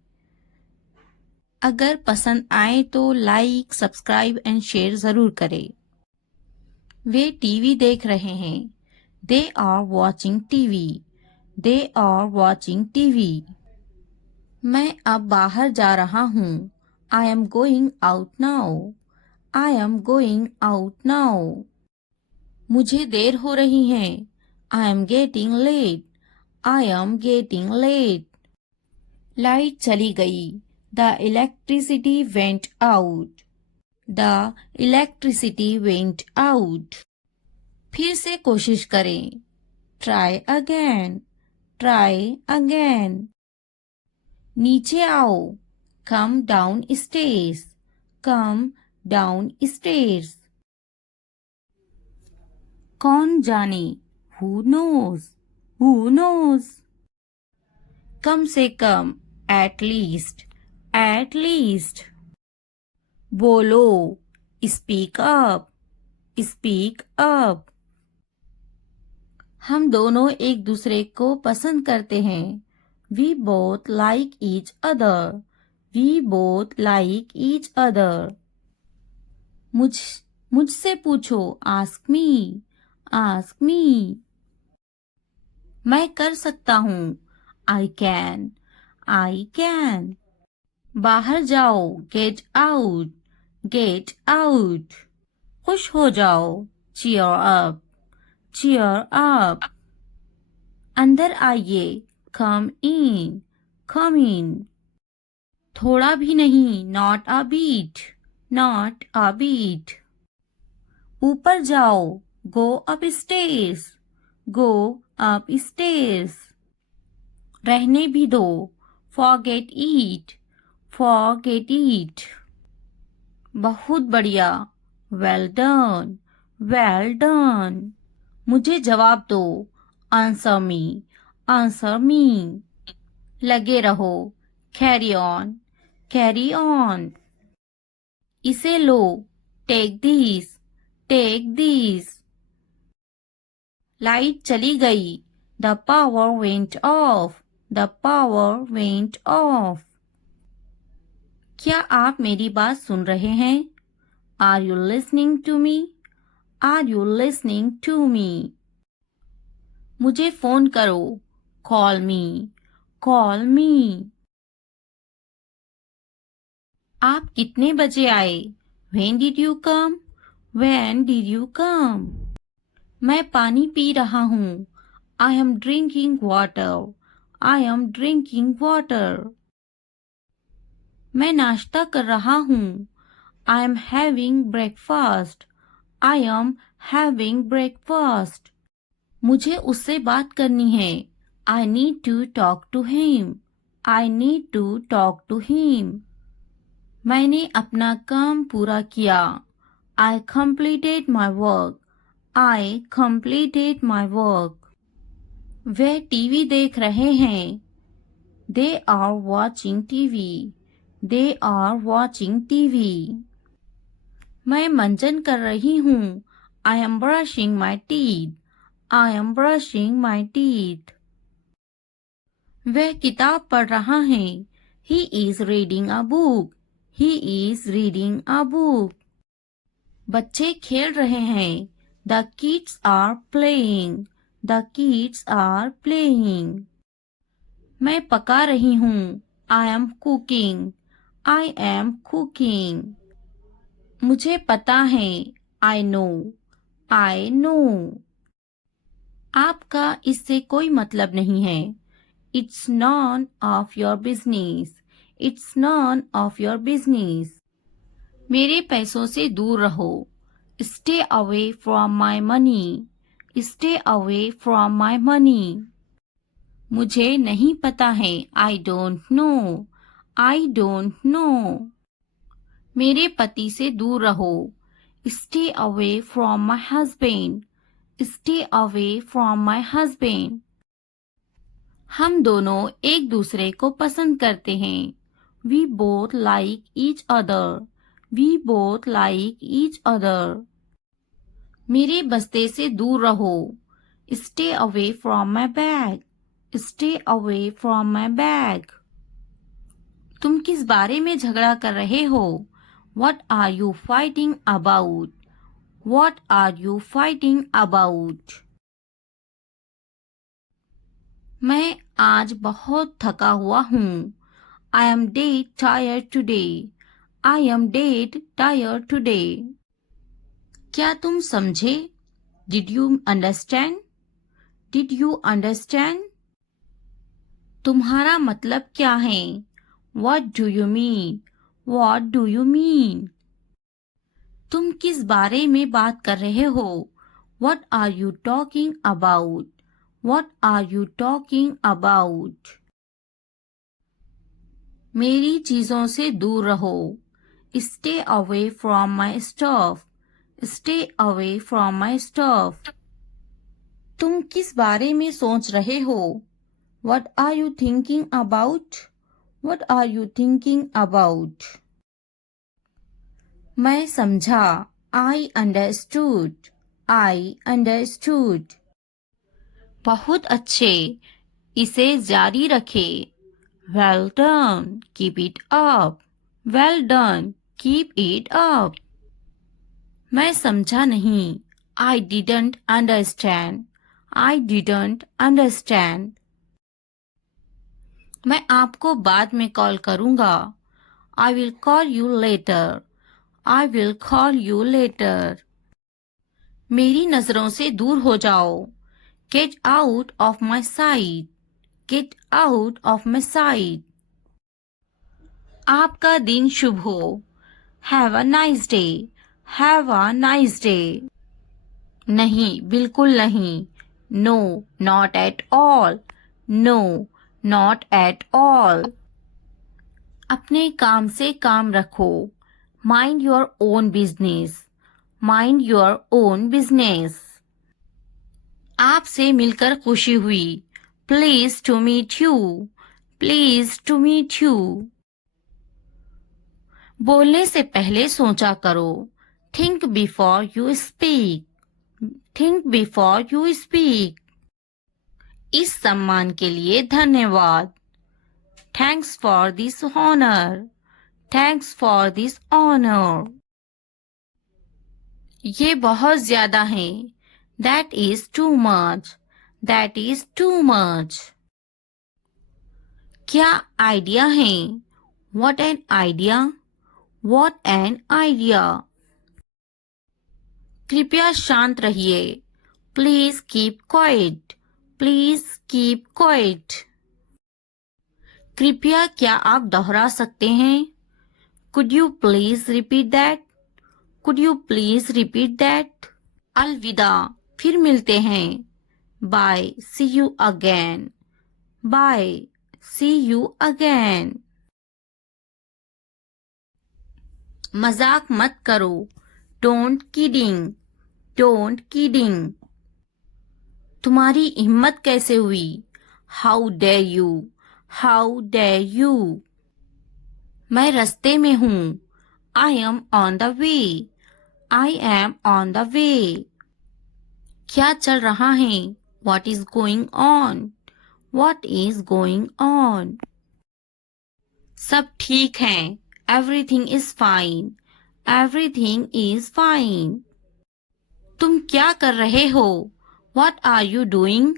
अगर पसंद आए तो लाइक, सब्सक्राइब एंड शेयर ज़रूर करें। वे टीवी देख रहे हैं। They are watching TV. They are watching TV. मैं अब बाहर जा रहा हूँ। I am going out now. I am going out now. मुझे देर हो रही है। I am getting late. I am getting late. Light चली गई। The electricity went out. The electricity went out. फिर से कोशिश करें। Try again. Try again. नीचे आओ। Come downstairs. Come downstairs. कौन जाने। Who knows. Who knows. कम से कम। At least. At least. बोलो। Speak up. Speak up. हम दोनों एक दूसरे को पसंद करते हैं। We both like each other. We both like each other. मुझसे पूछो। Ask me. Ask me. मैं कर सकता हूँ। I can. I can. बाहर जाओ। Get out. Get out. खुश हो जाओ। Cheer up. Cheer up. अंदर आइए। Come in. Come in. थोड़ा भी नहीं। Not a beat. Not a beat. ऊपर जाओ। Go up stairs. Go up stairs. रहने भी दो। Forget it. Forget it. बहुत बढ़िया। Well done. Well done. मुझे जवाब दो। Answer me. Answer me. लगे रहो। Carry on. Carry on. इसे लो। Take this. Take this. Light चली गई। The power went off. The power went off. क्या आप मेरी बात सुन रहे हैं? Are you listening to me? Are you listening to me? मुझे फोन करो। Call me. Call me. आप कितने बजे आए? When did you come? When did you come? मैं पानी पी रहा हूँ। I am drinking water. I am drinking water. मैं नाश्ता कर रहा हूँ। I am having breakfast. I am having breakfast. मुझे उससे बात करनी है। I need to talk to him. I need to talk to him. मैंने अपना काम पूरा किया। I completed my work. I completed my work. Way TV देख रहे हैं। They are watching TV. They are watching TV. मैं मंजन कर रही हूँ। I am brushing my teeth. I am brushing my teeth. वह किताब पढ़ रहा है। He is reading a book. He is reading a book. बच्चे खेल रहे हैं। The kids are playing. The kids are playing. मैं पका रही हूँ। I am cooking. I am cooking. मुझे पता है. I know. I know. आपका इससे कोई मतलब नहीं है. It's none of your business. It's none of your business. मेरे पैसों से दूर रहो. Stay away from my money. Stay away from my money. मुझे नहीं पता है. I don't know. I don't know. मेरे पति से दूर रहो. Stay away from my husband. Stay away from my husband. हम दोनों एक दूसरे को पसंद करते हैं. We both like each other. We both like each other. मेरे बस्ते से दूर रहो. Stay away from my bag. Stay away from my bag. तुम किस बारे में झगड़ा कर रहे हो? What are you fighting about? What are you fighting about? मैं आज बहुत थका हुआ हूँ. I am dead tired today. I am dead tired today. क्या तुम समझे? Did you understand? Did you understand? तुम्हारा मतलब क्या है? What do you mean? What do you mean? तुम किस बारे में बात कर रहे हो? What are you talking about? What are you talking about? मेरी चीजों से दूर रहो. Stay away from my stuff. Stay away from my stuff. तुम किस बारे में सोच रहे हो? What are you thinking about? What are you thinking about? मैं समझा. I understood. I understood. बहुत अच्छे. इसे जारी रखे. Well done. Keep it up. Well done. Keep it up. मैं समझा नहीं. I didn't understand. I didn't understand. मैं आपको बाद में कॉल करूंगा. I will call you later. I will call you later. मेरी नजरों से दूर हो जाओ. Get out of my sight. Get out of my sight. आपका दिन शुभ हो. Have a nice day. Have a nice day. नहीं, बिल्कुल नहीं. No, not at all. No, not at all. अपने काम से काम रखो. Mind your own business. Mind your own business. आपसे मिलकर खुशी हुई. Pleased to meet you. Pleased to meet you. बोलने से पहले सोचा करो. Think before you speak. Think before you speak. इस सम्मान के लिए धन्यवाद. Thanks for this honor. Thanks for this honor. ये बहुत ज्यादा है. That is too much. That is too much. क्या आइडिया है? What an idea. What an idea. कृपया शांत रहिए. Please keep quiet. Please keep quiet. कृपया क्या आप दोहरा सकते हैं? Could you please repeat that? Could you please repeat that? अलविदा. फिर मिलते हैं. Bye. See you again. Bye. See you again. मजाक मत करो. Don't kidding. Don't kidding. तुम्हारी हिम्मत कैसे हुई? How dare you? How dare you? मैं रास्ते में हूँ. I am on the way. I am on the way. क्या चल रहा है? What is going on? What is going on? सब ठीक है. Everything is fine. Everything is fine. तुम क्या कर रहे हो? What are you doing?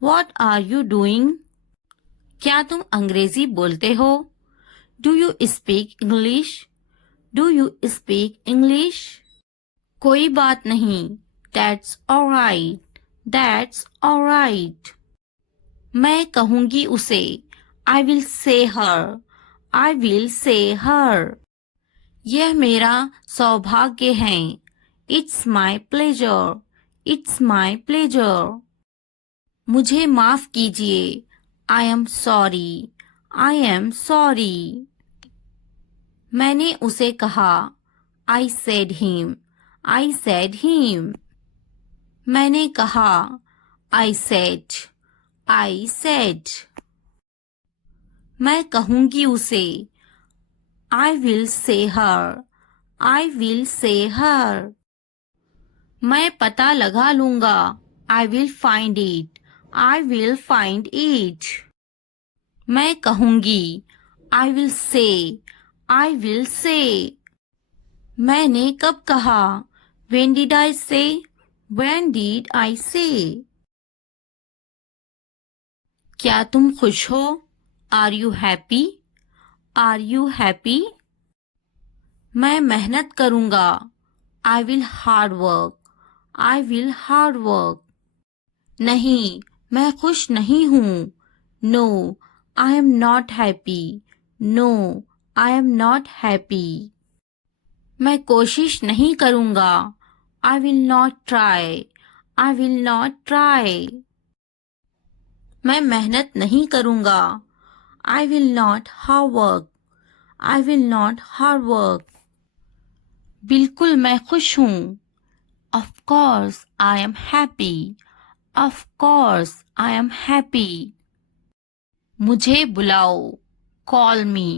What are you doing? क्या तुम अंग्रेजी बोलते हो? Do you speak English? Do you speak English? कोई बात नहीं। That's alright. That's alright. मैं कहूंगी उसे। I will say her. I will say हर। यह मेरा सौभाग्य है। It's my pleasure. It's my pleasure. मुझे माफ कीजिए। I am sorry. I am sorry. मैंने उसे कहा। I said him. I said him. मैंने कहा। I said. I said. मैं कहूंगी उसे। I will say her. I will say हर। मैं पता लगा लूंगा। I will find it. I will find it. मैं कहूंगी। I will say. I will say. मैंने कब कहा? When did I say? When did I say? क्या तुम खुश हो? Are you happy? Are you happy? मैं मेहनत करूंगा। I will hard work. I will hard work. नहीं, मैं खुश नहीं हूँ। No, I am not happy. No, I am not happy. मैं कोशिश नहीं करूंगा। I will not try. I will not try. मैं मेहनत नहीं करूंगा। I will not hard work. I will not hard work. बिल्कुल मैं खुश हूँ। Of course I am happy. Of course I am happy. मुझे बुलाओ। Call me.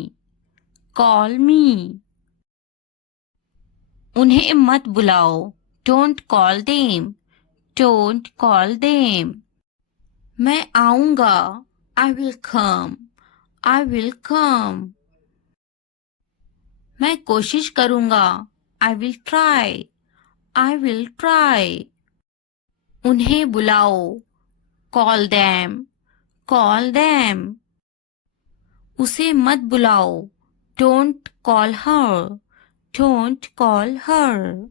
Call me. उन्हें मत बुलाओ। Don't call them. Don't call them. मैं आऊंगा। I will come. I will come. मैं कोशिश करूंगा। I will try. I will try. उन्हें बुलाओ। Call them. Call them. उसे मत बुलाओ। Don't call her. Don't call her.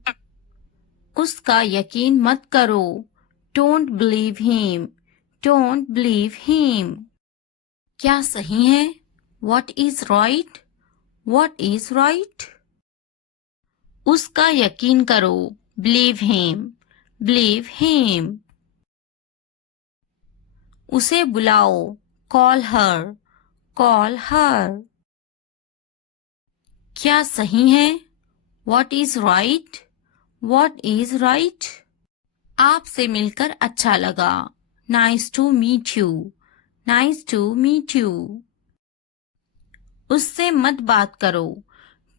उसका यकीन मत करो। Don't believe him. Don't believe him. क्या सही है? What is right? What is right? उसका यकीन करो। Believe him. Believe him. उसे बुलाओ। Call her. Call her. क्या सही है? What is right? What is right? आपसे मिलकर अच्छा लगा। Nice to meet you. Nice to meet you. उससे मत बात करो।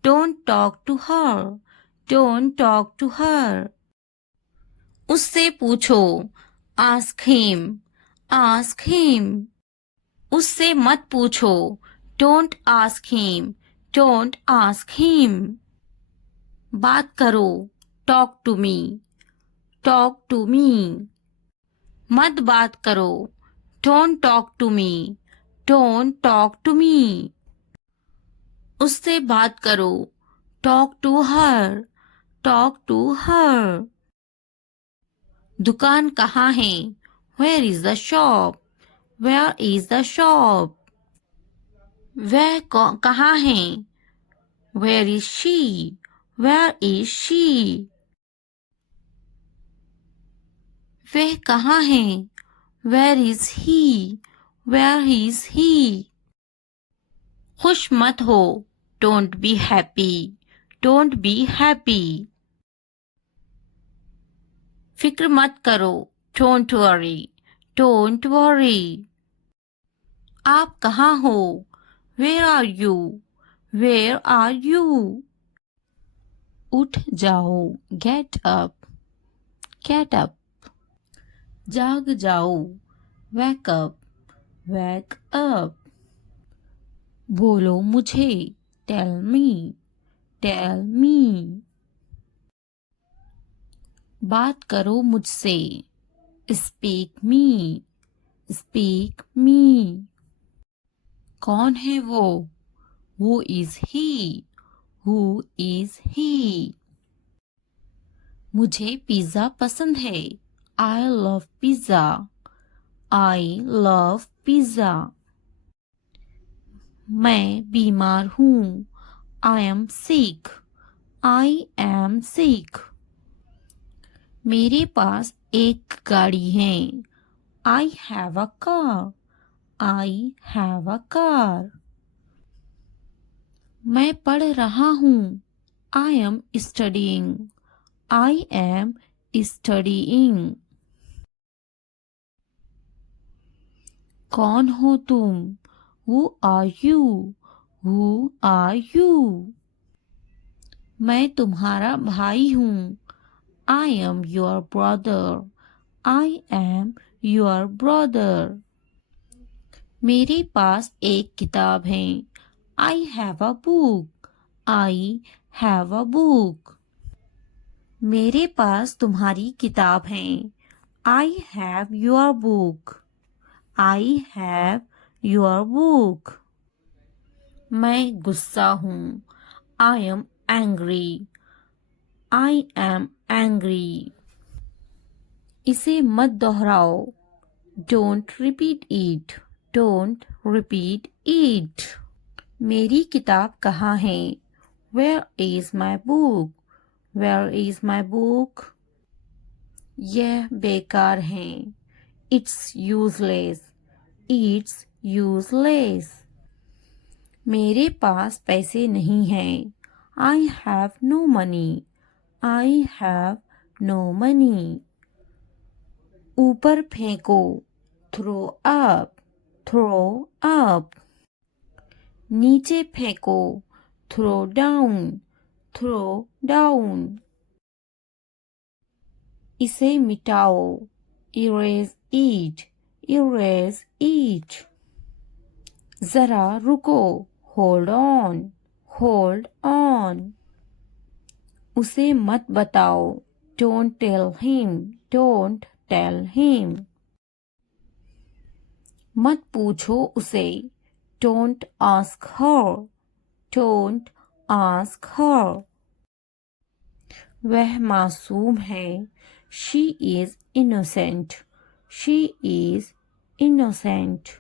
Don't talk to her. Don't talk to her. उससे पूछो। Ask him. Ask him. उससे मत पूछो। Don't ask him. Don't ask him. बात करो। Talk to me. Talk to me. मत बात करो। Don't talk to me. Don't talk to me. उससे बात करो। Talk to her. Talk to her. दुकान कहाँ है? Where is the shop? Where is the shop? वह कहाँ है? Where is she? Where is she? वह कहाँ है? Where is he? Where is he? खुश मत हो। Don't be happy. Don't be happy. फिक्र मत करो। Don't worry. Don't worry. आप कहाँ हो? Where are you? Where are you? उठ जाओ। Get up. Get up. जाग जाओ। Wake up. Wake up. बोलो मुझे। Tell me. Tell me. बात करो मुझसे। Speak me. Speak me. कौन है वो? Who is he? Who is he? मुझे पिज्जा पसंद है। I love pizza. I love pizza. मैं बीमार हूँ। I am sick. I am sick. मेरे पास एक गाड़ी है। I have a car. I have a car. मैं पढ़ रहा हूँ। I am studying. I am studying. कौन हो तुम? Who are you? Who are you? मैं तुम्हारा भाई हूँ। I am your brother. I am your brother. मेरे पास एक किताब है। I have a book. I have a book. मेरे पास तुम्हारी किताब है। I have your book. I have your book. मैं गुस्सा हूँ। I am angry. I am angry. इसे मत दोहराओ। Don't repeat it. Don't repeat it. मेरी किताब कहाँ है? Where is my book? Where is my book? यह बेकार है। It's useless. It's useless. मेरे पास पैसे नहीं हैं। I have no money. I have no money. ऊपर फेंको। Throw up. Throw up. नीचे फेंको। Throw down. Throw down. इसे मिटाओ। Erase it. Erase it. जरा रुको। Hold on. Hold on. उसे मत बताओ। Don't tell him. Don't tell him. मत पूछो उसे। Don't ask her. Don't ask her. वह मासूम है। She is innocent. She is innocent.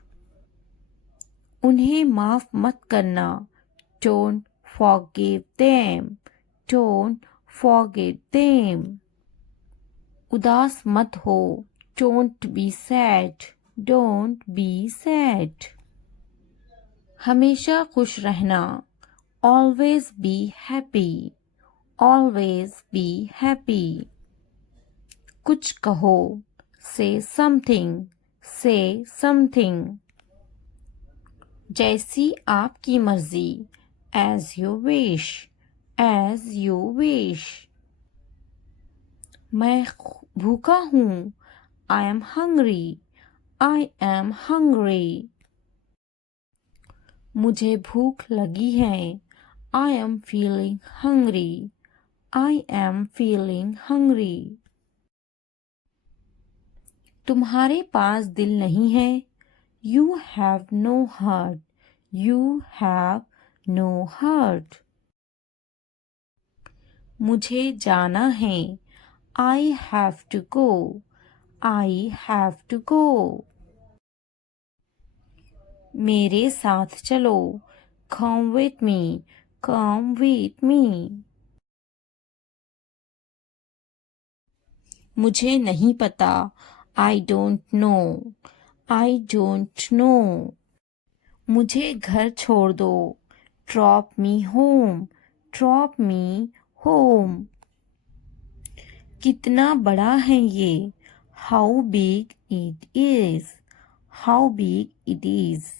उन्हें माफ मत करना। Don't forgive them. Don't forgive them. उदास मत हो। Don't be sad. Don't be sad. हमेशा खुश रहना। Always be happy. Always be happy. कुछ कहो। Say something. Say something. जैसी आपकी मर्जी। As you wish. As you wish. मैं भूखा हूँ। I am hungry. I am hungry. मुझे भूख लगी है। I am feeling hungry. I am feeling hungry. तुम्हारे पास दिल नहीं है। You have no heart. You have no heart. मुझे जाना है। I have to go. I have to go. मेरे साथ चलो। Come with me. Come with me. मुझे नहीं पता। I don't know. I don't know. मुझे घर छोड़ दो। Drop me home. Drop me home. कितना बड़ा है ये? How big it is. How big it is.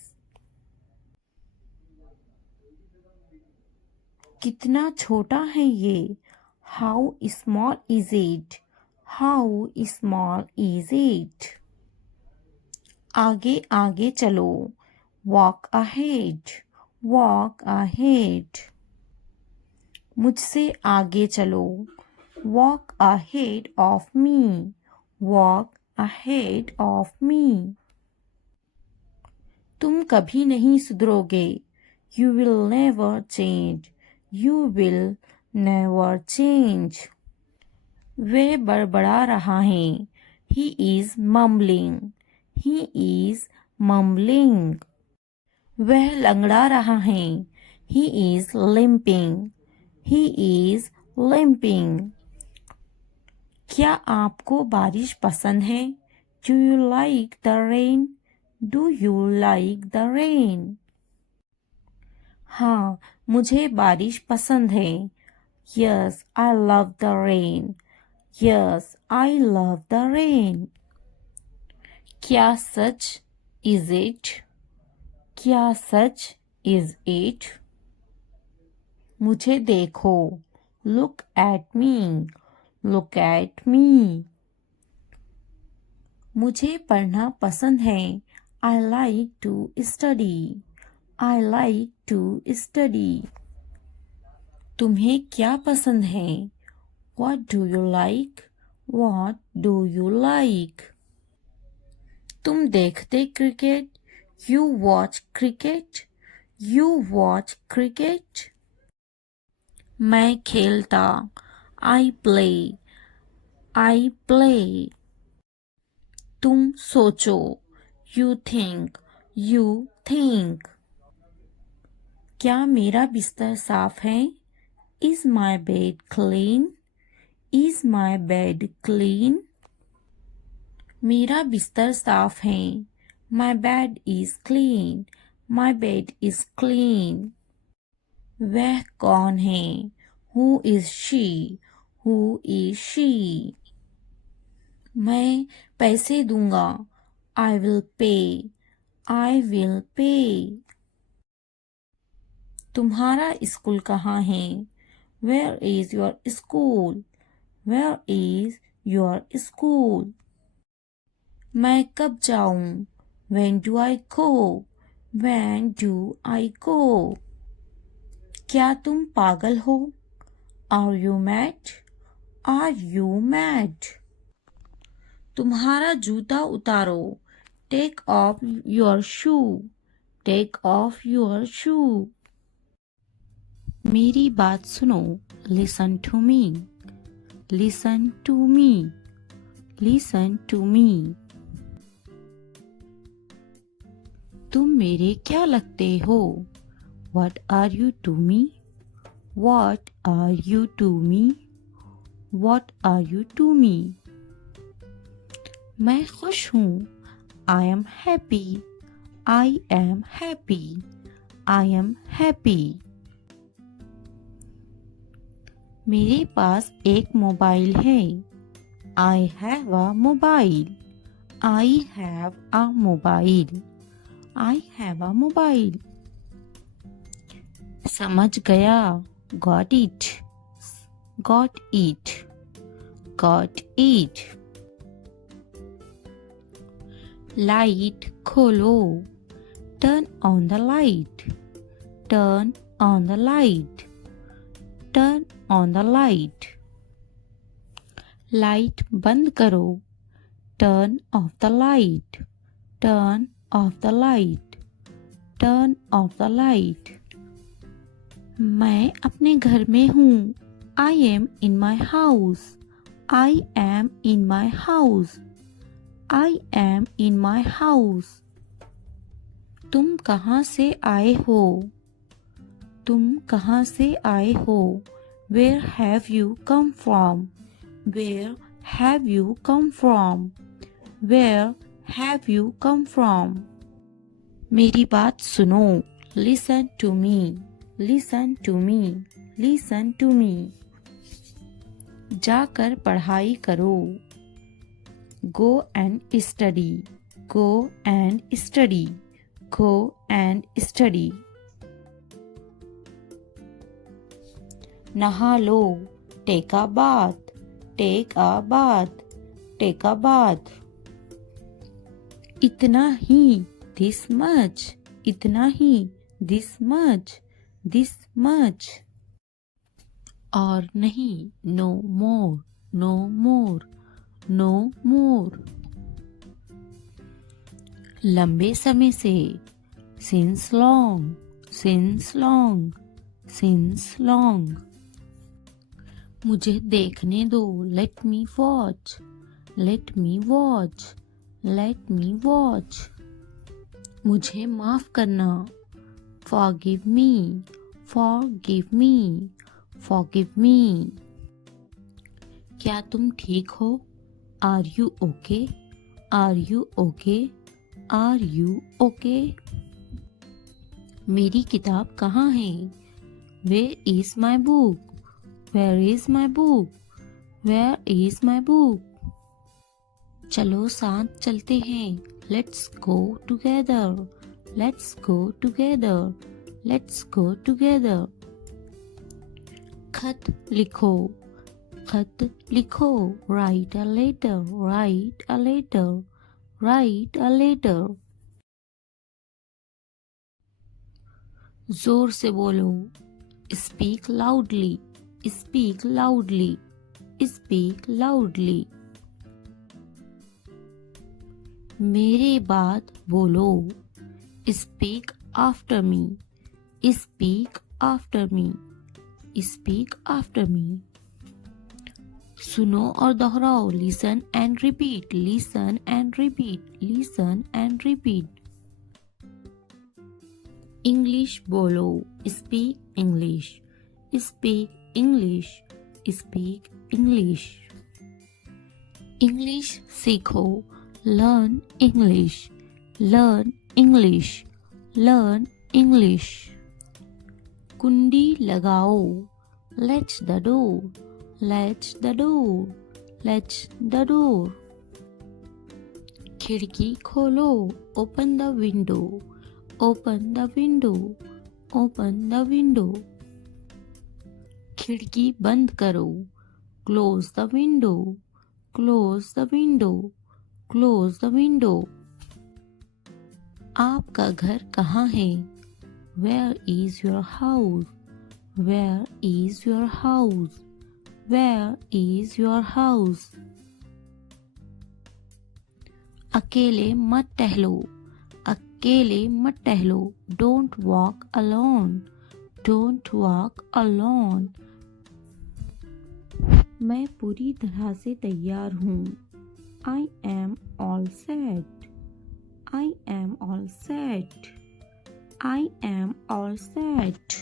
कितना छोटा है ये? How small is it? How small is it? आगे आगे चलो। Walk ahead. Walk ahead. मुझसे आगे चलो। Walk ahead of me. Walk ahead of me. तुम कभी नहीं सुधरोगे। You will never change. You will never change. वह बड़बड़ा रहा है। He is mumbling. He is mumbling. वह लंगड़ा रहा है। He is limping. He is limping. क्या आपको बारिश पसंद है? Do you like the rain? Do you like the rain? हाँ, मुझे बारिश पसंद है। Yes, I love the rain. Yes, I love the rain. क्या सच? Is it? क्या सच? Is it? मुझे देखो। Look at me. Look at me. मुझे पढ़ना पसंद है। I like to study. I like to study. तुम्हें क्या पसंद है? What do you like? What do you like? तुम देखते cricket? You watch cricket. You watch cricket. मैं खेलता। I play. I play. तुम सोचो। You think. You think. क्या मेरा बिस्तर साफ है? Is my bed clean? Is my bed clean? मेरा बिस्तर साफ है। My bed is clean. My bed is clean. वह कौन है? Who is she? Who is she? मैं पैसे दूंगा। I will pay. I will pay. तुम्हारा स्कूल कहाँ है? Where is your school? Where is your school? मैं कब जाऊं? When do I go? When do I go? क्या तुम पागल हो? Are you mad? Are you mad? तुम्हारा जूता उतारो। Take off your shoe. Take off your shoe. मेरी बात सुनो। Listen to me. Listen to me. Listen to me. तुम मेरे क्या लगते हो? What are you to me? What are you to me? What are you to me? मैं खुश हूँ। I am happy. I am happy. I am happy. मेरे पास एक मोबाइल है। I have a mobile. I have a mobile. I have a mobile. समझ गया। Got it. Got it. Got it. Light खोलो। Turn on the light. Turn on the light. Turn on the light. Light बंद करो। Turn off the light. Turn off the light. Turn off the light. मैं अपने घर में हूँ। I am in my house. I am in my house. I am in my house. तुम कहाँ से आए हो? तुम कहाँ से आए हो? Where have you come from? Where have you come from? Where have you come from? मेरी बात सुनो। Listen to me. Listen to me. Listen to me. जाकर पढ़ाई करो। Go and study. Go and study. Go and study. नहा लो। Take a bath. Take a bath. Take a bath. इतना ही। This much. इतना ही। This much. This much. और नहीं। No more. No more. No more. लंबे समय से। since long, since long, since long. मुझे देखने दो, let me watch, let me watch, let me watch. मुझे माफ करना, forgive me, forgive me, forgive me. क्या तुम ठीक हो? Are you okay? Are you okay? Are you okay? मेरी किताब कहाँ है? Where is my book? Where is my book? Where is my book? चलो साथ चलते हैं. Let's go together. Let's go together. Let's go together. खत लिखो, खत लिखो. Write a letter. Write a letter. Write a letter. जोर से बोलो. Speak loudly. Speak loudly. Speak loudly. मेरे बाद बोलो. Speak after me. Speak after me. Speak after me. सुनो और दोहराओ. Listen and repeat. Listen and repeat. Listen and repeat. English बोलो. Speak English. Speak English. Speak English. English सीखो. Learn English. Learn English. Learn English. कुंडी लगाओ. Latch the door. Latch the door. Latch the door. खिड़की खोलो. Open the window. Open the window. Open the window. खिड़की बंद करो. Close the window. Close the window. Close the window. आपका घर कहाँ है? Where is your house? Where is your house? Where is your house? अकेले मत टहलो. अकेले मत टहलो. Don't walk alone. Don't walk alone. मैं पूरी तरह से तैयार हूँ. I am all set. I am all set. I am all set.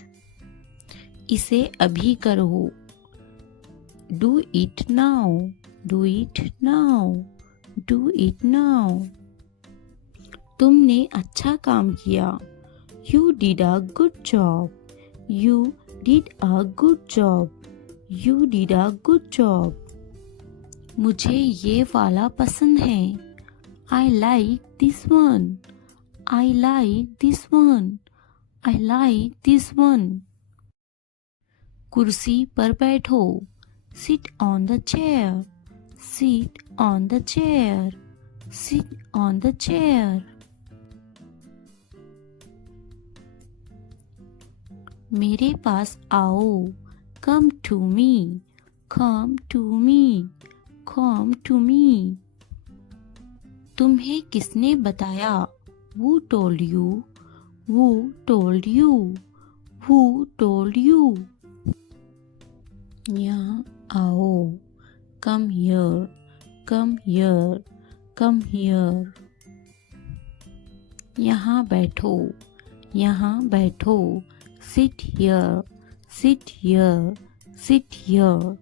इसे अभी करो. Do it now. Do it now. Do it now. तुमने अच्छा काम किया. You did a good job. You did a good job. You did a good job. मुझे ये वाला पसंद है. I like this one. I like this one. I like this one. कुर्सी पर बैठो. Sit on the chair. Sit on the chair. Sit on the chair. मेरे पास आओ. Come to me. Come to me. Come to me. तुम्हें किसने बताया? Who told you? Who told you? Who told you? यहाँ आओ. Come here. Come here. Come here. यहाँ बैठो. यहाँ बैठो. Sit here. Sit here. Sit here.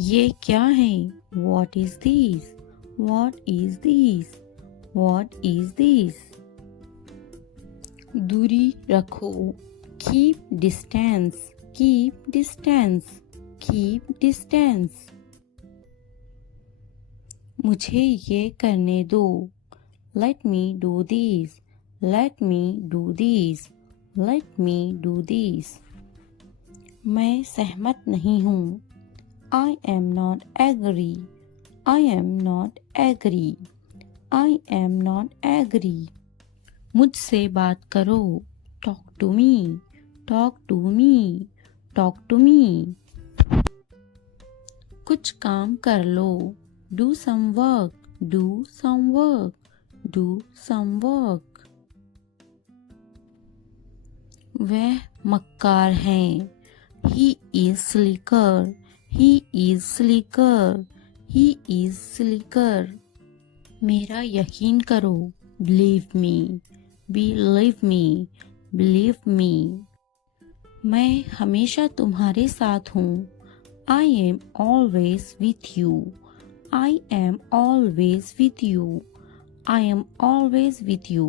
ये क्या है? What is this? What is this? What is this? दूरी रखो. Keep distance. Keep distance. Keep distance. मुझे ये करने दो. Let me do this. Let me do this. Let me do this. मैं सहमत नहीं हूँ. I am not agree. I am not agree. I am not agree. मुझसे बात करो. Talk to me. Talk to me. Talk to me. कुछ काम कर लो. Do some work. Do some work. Do some work. वह मक्कार हैं। He is slicker. He is slicker. He is slicker. मेरा यकीन करो। Believe me. Believe me. Believe me. मैं हमेशा तुम्हारे साथ हूँ। I am always with you. I am always with you. I am always with you.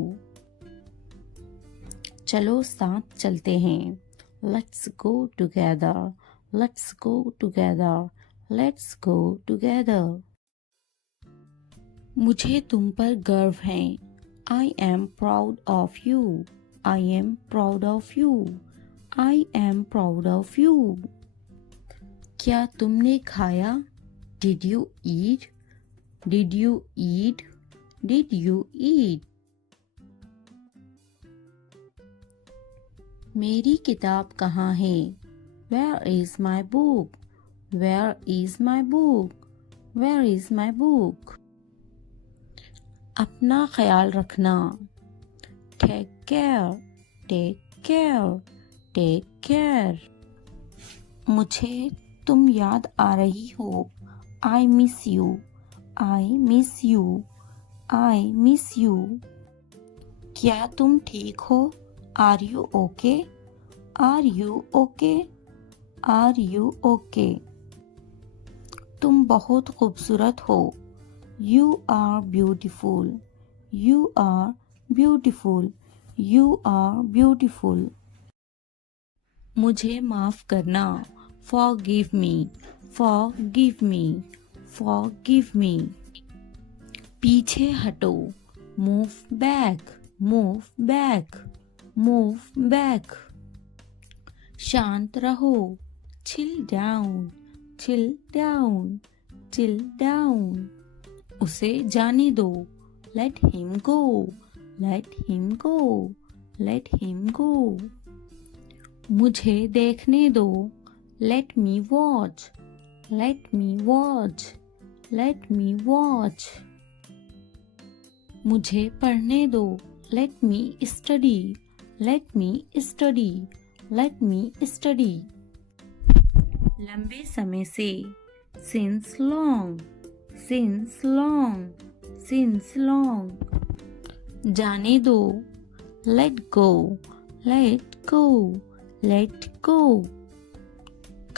चलो साथ चलते हैं। Let's go together. Let's go together. Let's go together. मुझे तुम पर गर्व है। I am proud of you. I am proud of you. I am proud of you. क्या तुमने खाया? Did you eat? Did you eat? Did you eat? मेरी किताब कहाँ है? Where is my book? Where is my book? Where is my book? अपना ख्याल रखना। Take care. Take care. Take care. मुझे तुम याद आ रही हो। I miss you. I miss you. I miss you. क्या तुम ठीक हो? Are you okay? Are you okay? Are you okay? तुम बहुत खूबसूरत हो। You are beautiful. You are beautiful. You are beautiful. मुझे माफ करना। Forgive me. Forgive me. Forgive me. पीछे हटो। Move back. Move back. Move back. शांत रहो। Chill down. Chill down. Chill down. उसे जाने दो। Let him go. Let him go. Let him go. मुझे देखने दो। Let me watch. Let me watch. Let me watch. मुझे पढ़ने दो। Let me study. Let me study. Let me study. लंबे समय से। Since long. Since long. Since long. जाने दो। Let go. Let go. Let go.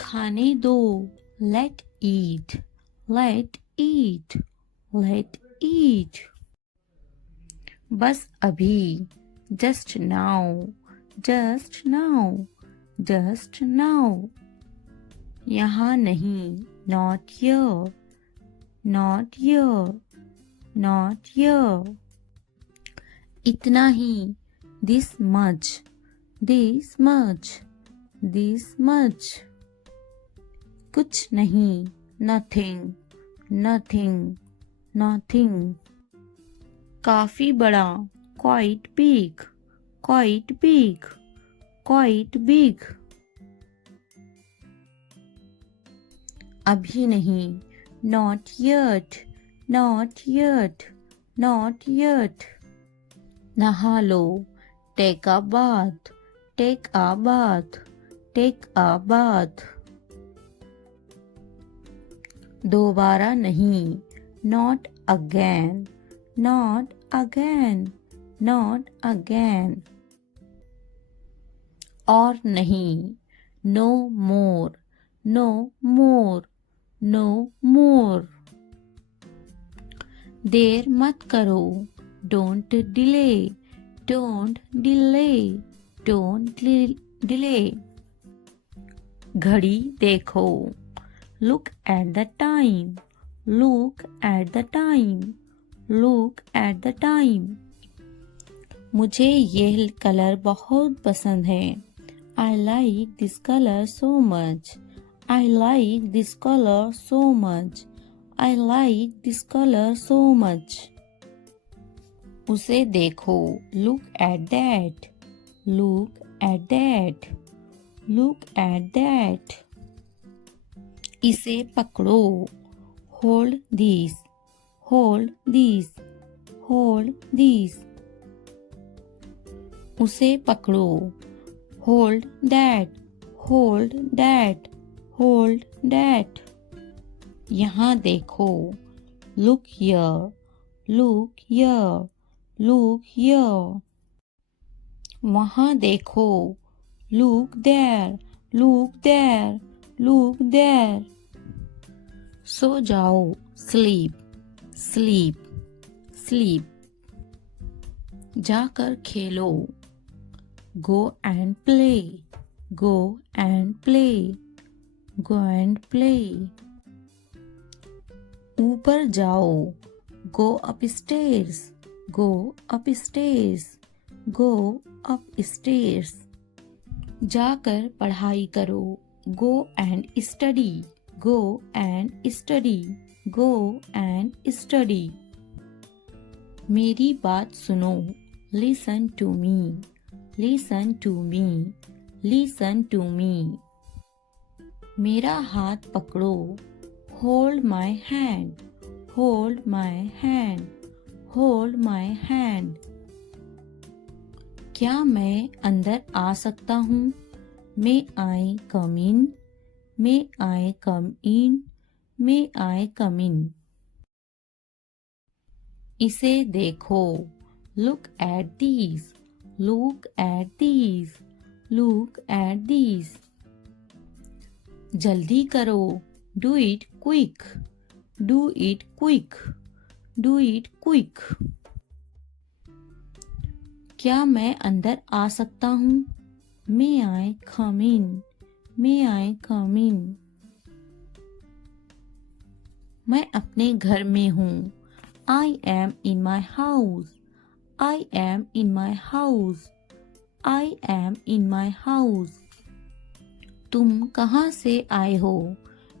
खाने दो। Let eat. Let eat. Let eat. बस अभी। Just now. Just now. Just now. यहाँ नहीं। Not here. Not here. Not here. इतना ही। This much. This much. This much. कुछ नहीं। Nothing. Nothing. Nothing. काफी बड़ा। Quite big. Quite big. Quite big. अभी नहीं। Not yet. Not yet. Not yet. नहा लो। Take a bath. Take a bath. Take a bath. दोबारा नहीं। Not again. Not again. Not again. और नहीं। No more. No more. No more. देर मत करो। Don't delay. Don't delay. Don't delay. घड़ी देखो। Look at the time. Look at the time. Look at the time. मुझे ये कलर बहुत पसंद है। I like this color so much. I like this color so much. I like this color so much. उसे देखो। Look at that. Look at that. Look at that. इसे पकड़ो। Hold this. Hold this. Hold this. उसे पकड़ो। hold that, hold that, hold that. यहाँ देखो, look here, look here, look here. वहाँ देखो, look there, look there, look there. सो जाओ, sleep, sleep, sleep. जाकर खेलो, go and play, go and play, go and play. ऊपर जाओ, go upstairs, go upstairs, go upstairs. जाकर पढ़ाई करो, go and study, go and study, go and study. मेरी बात सुनो, listen to me, listen to me, listen to me. मेरा हाथ पकड़ो, hold my hand, hold my hand, hold my hand. क्या मैं अंदर आ सकता हूँ? May I come in? May I come in? May I come in? इसे देखो, look at these, look at these, look at these. जल्दी करो, do it quick, do it quick, do it quick. क्या मैं अंदर आ सकता हूँ? May I come in? May I come in? मैं अपने घर में हूँ. I am in my house. I am in my house. I am in my house. तुम कहाँ से आए हो?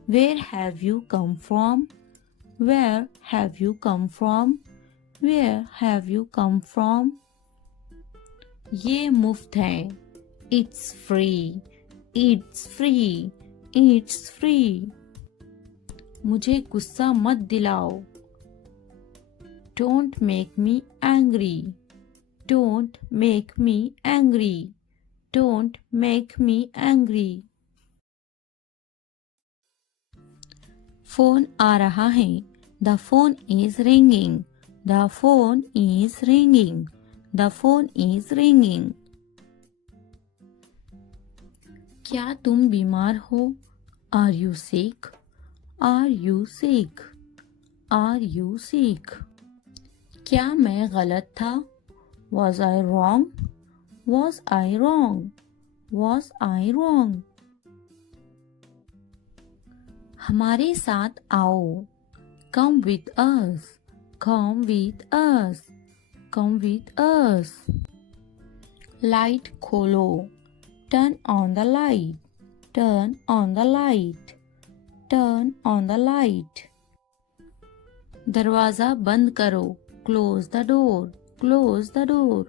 Where have you come from? Where have you come from? Where have you come from? ये मुफ्त है. It's free. It's free. It's free. मुझे गुस्सा मत दिलाओ. Don't make me angry. Don't make me angry. Don't make me angry. Phone आ रहा है. The phone is ringing. The phone is ringing. The phone is ringing. क्या तुम बीमार हो? Are you sick? Are you sick? Are you sick? क्या मैं गलत था? Was I wrong? Was I wrong? Was I wrong? हमारे साथ आओ. Come with us. Come with us. Come with us. Light खोलो. Turn on the light. Turn on the light. Turn on the light. दरवाजा बंद करो. Close the door. Close the door.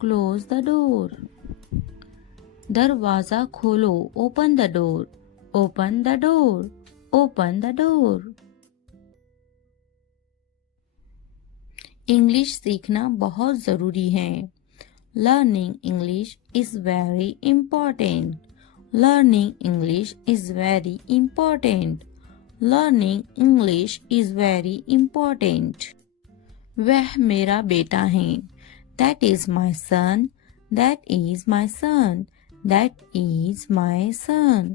Close the door. दरवाजा खोलो. Open the door. Open the door. Open the door. English सीखना बहुत ज़रूरी है. Learning English is very important. Learning English is very important. Learning English is very important. वह मेरा बेटा है. That is my son. That is my son. That is my son.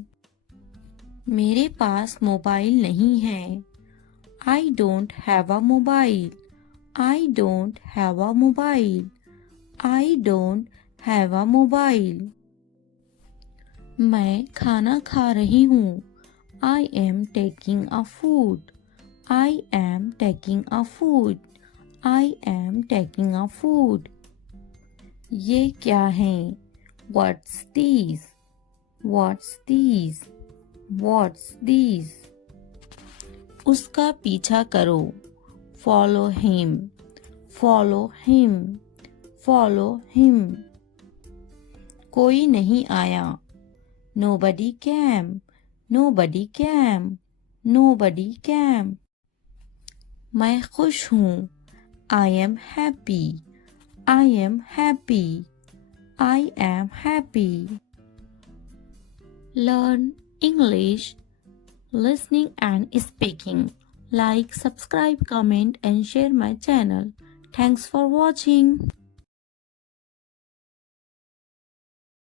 मेरे पास mobile नहीं है. I don't have a mobile. I don't have a mobile. I don't have a mobile. मैं खाना खा रही हूँ. I am taking a food. I am taking a food. I am taking a food. ये क्या है? What's these? What's these? What's these? उसका पीछा करो. Follow him. Follow him. Follow him. कोई नहीं आया. Nobody came. Nobody came. Nobody came. मैं खुश हूँ. I am happy. I am happy. I am happy. Learn English, listening and speaking. Like, subscribe, comment and share my channel. Thanks for watching.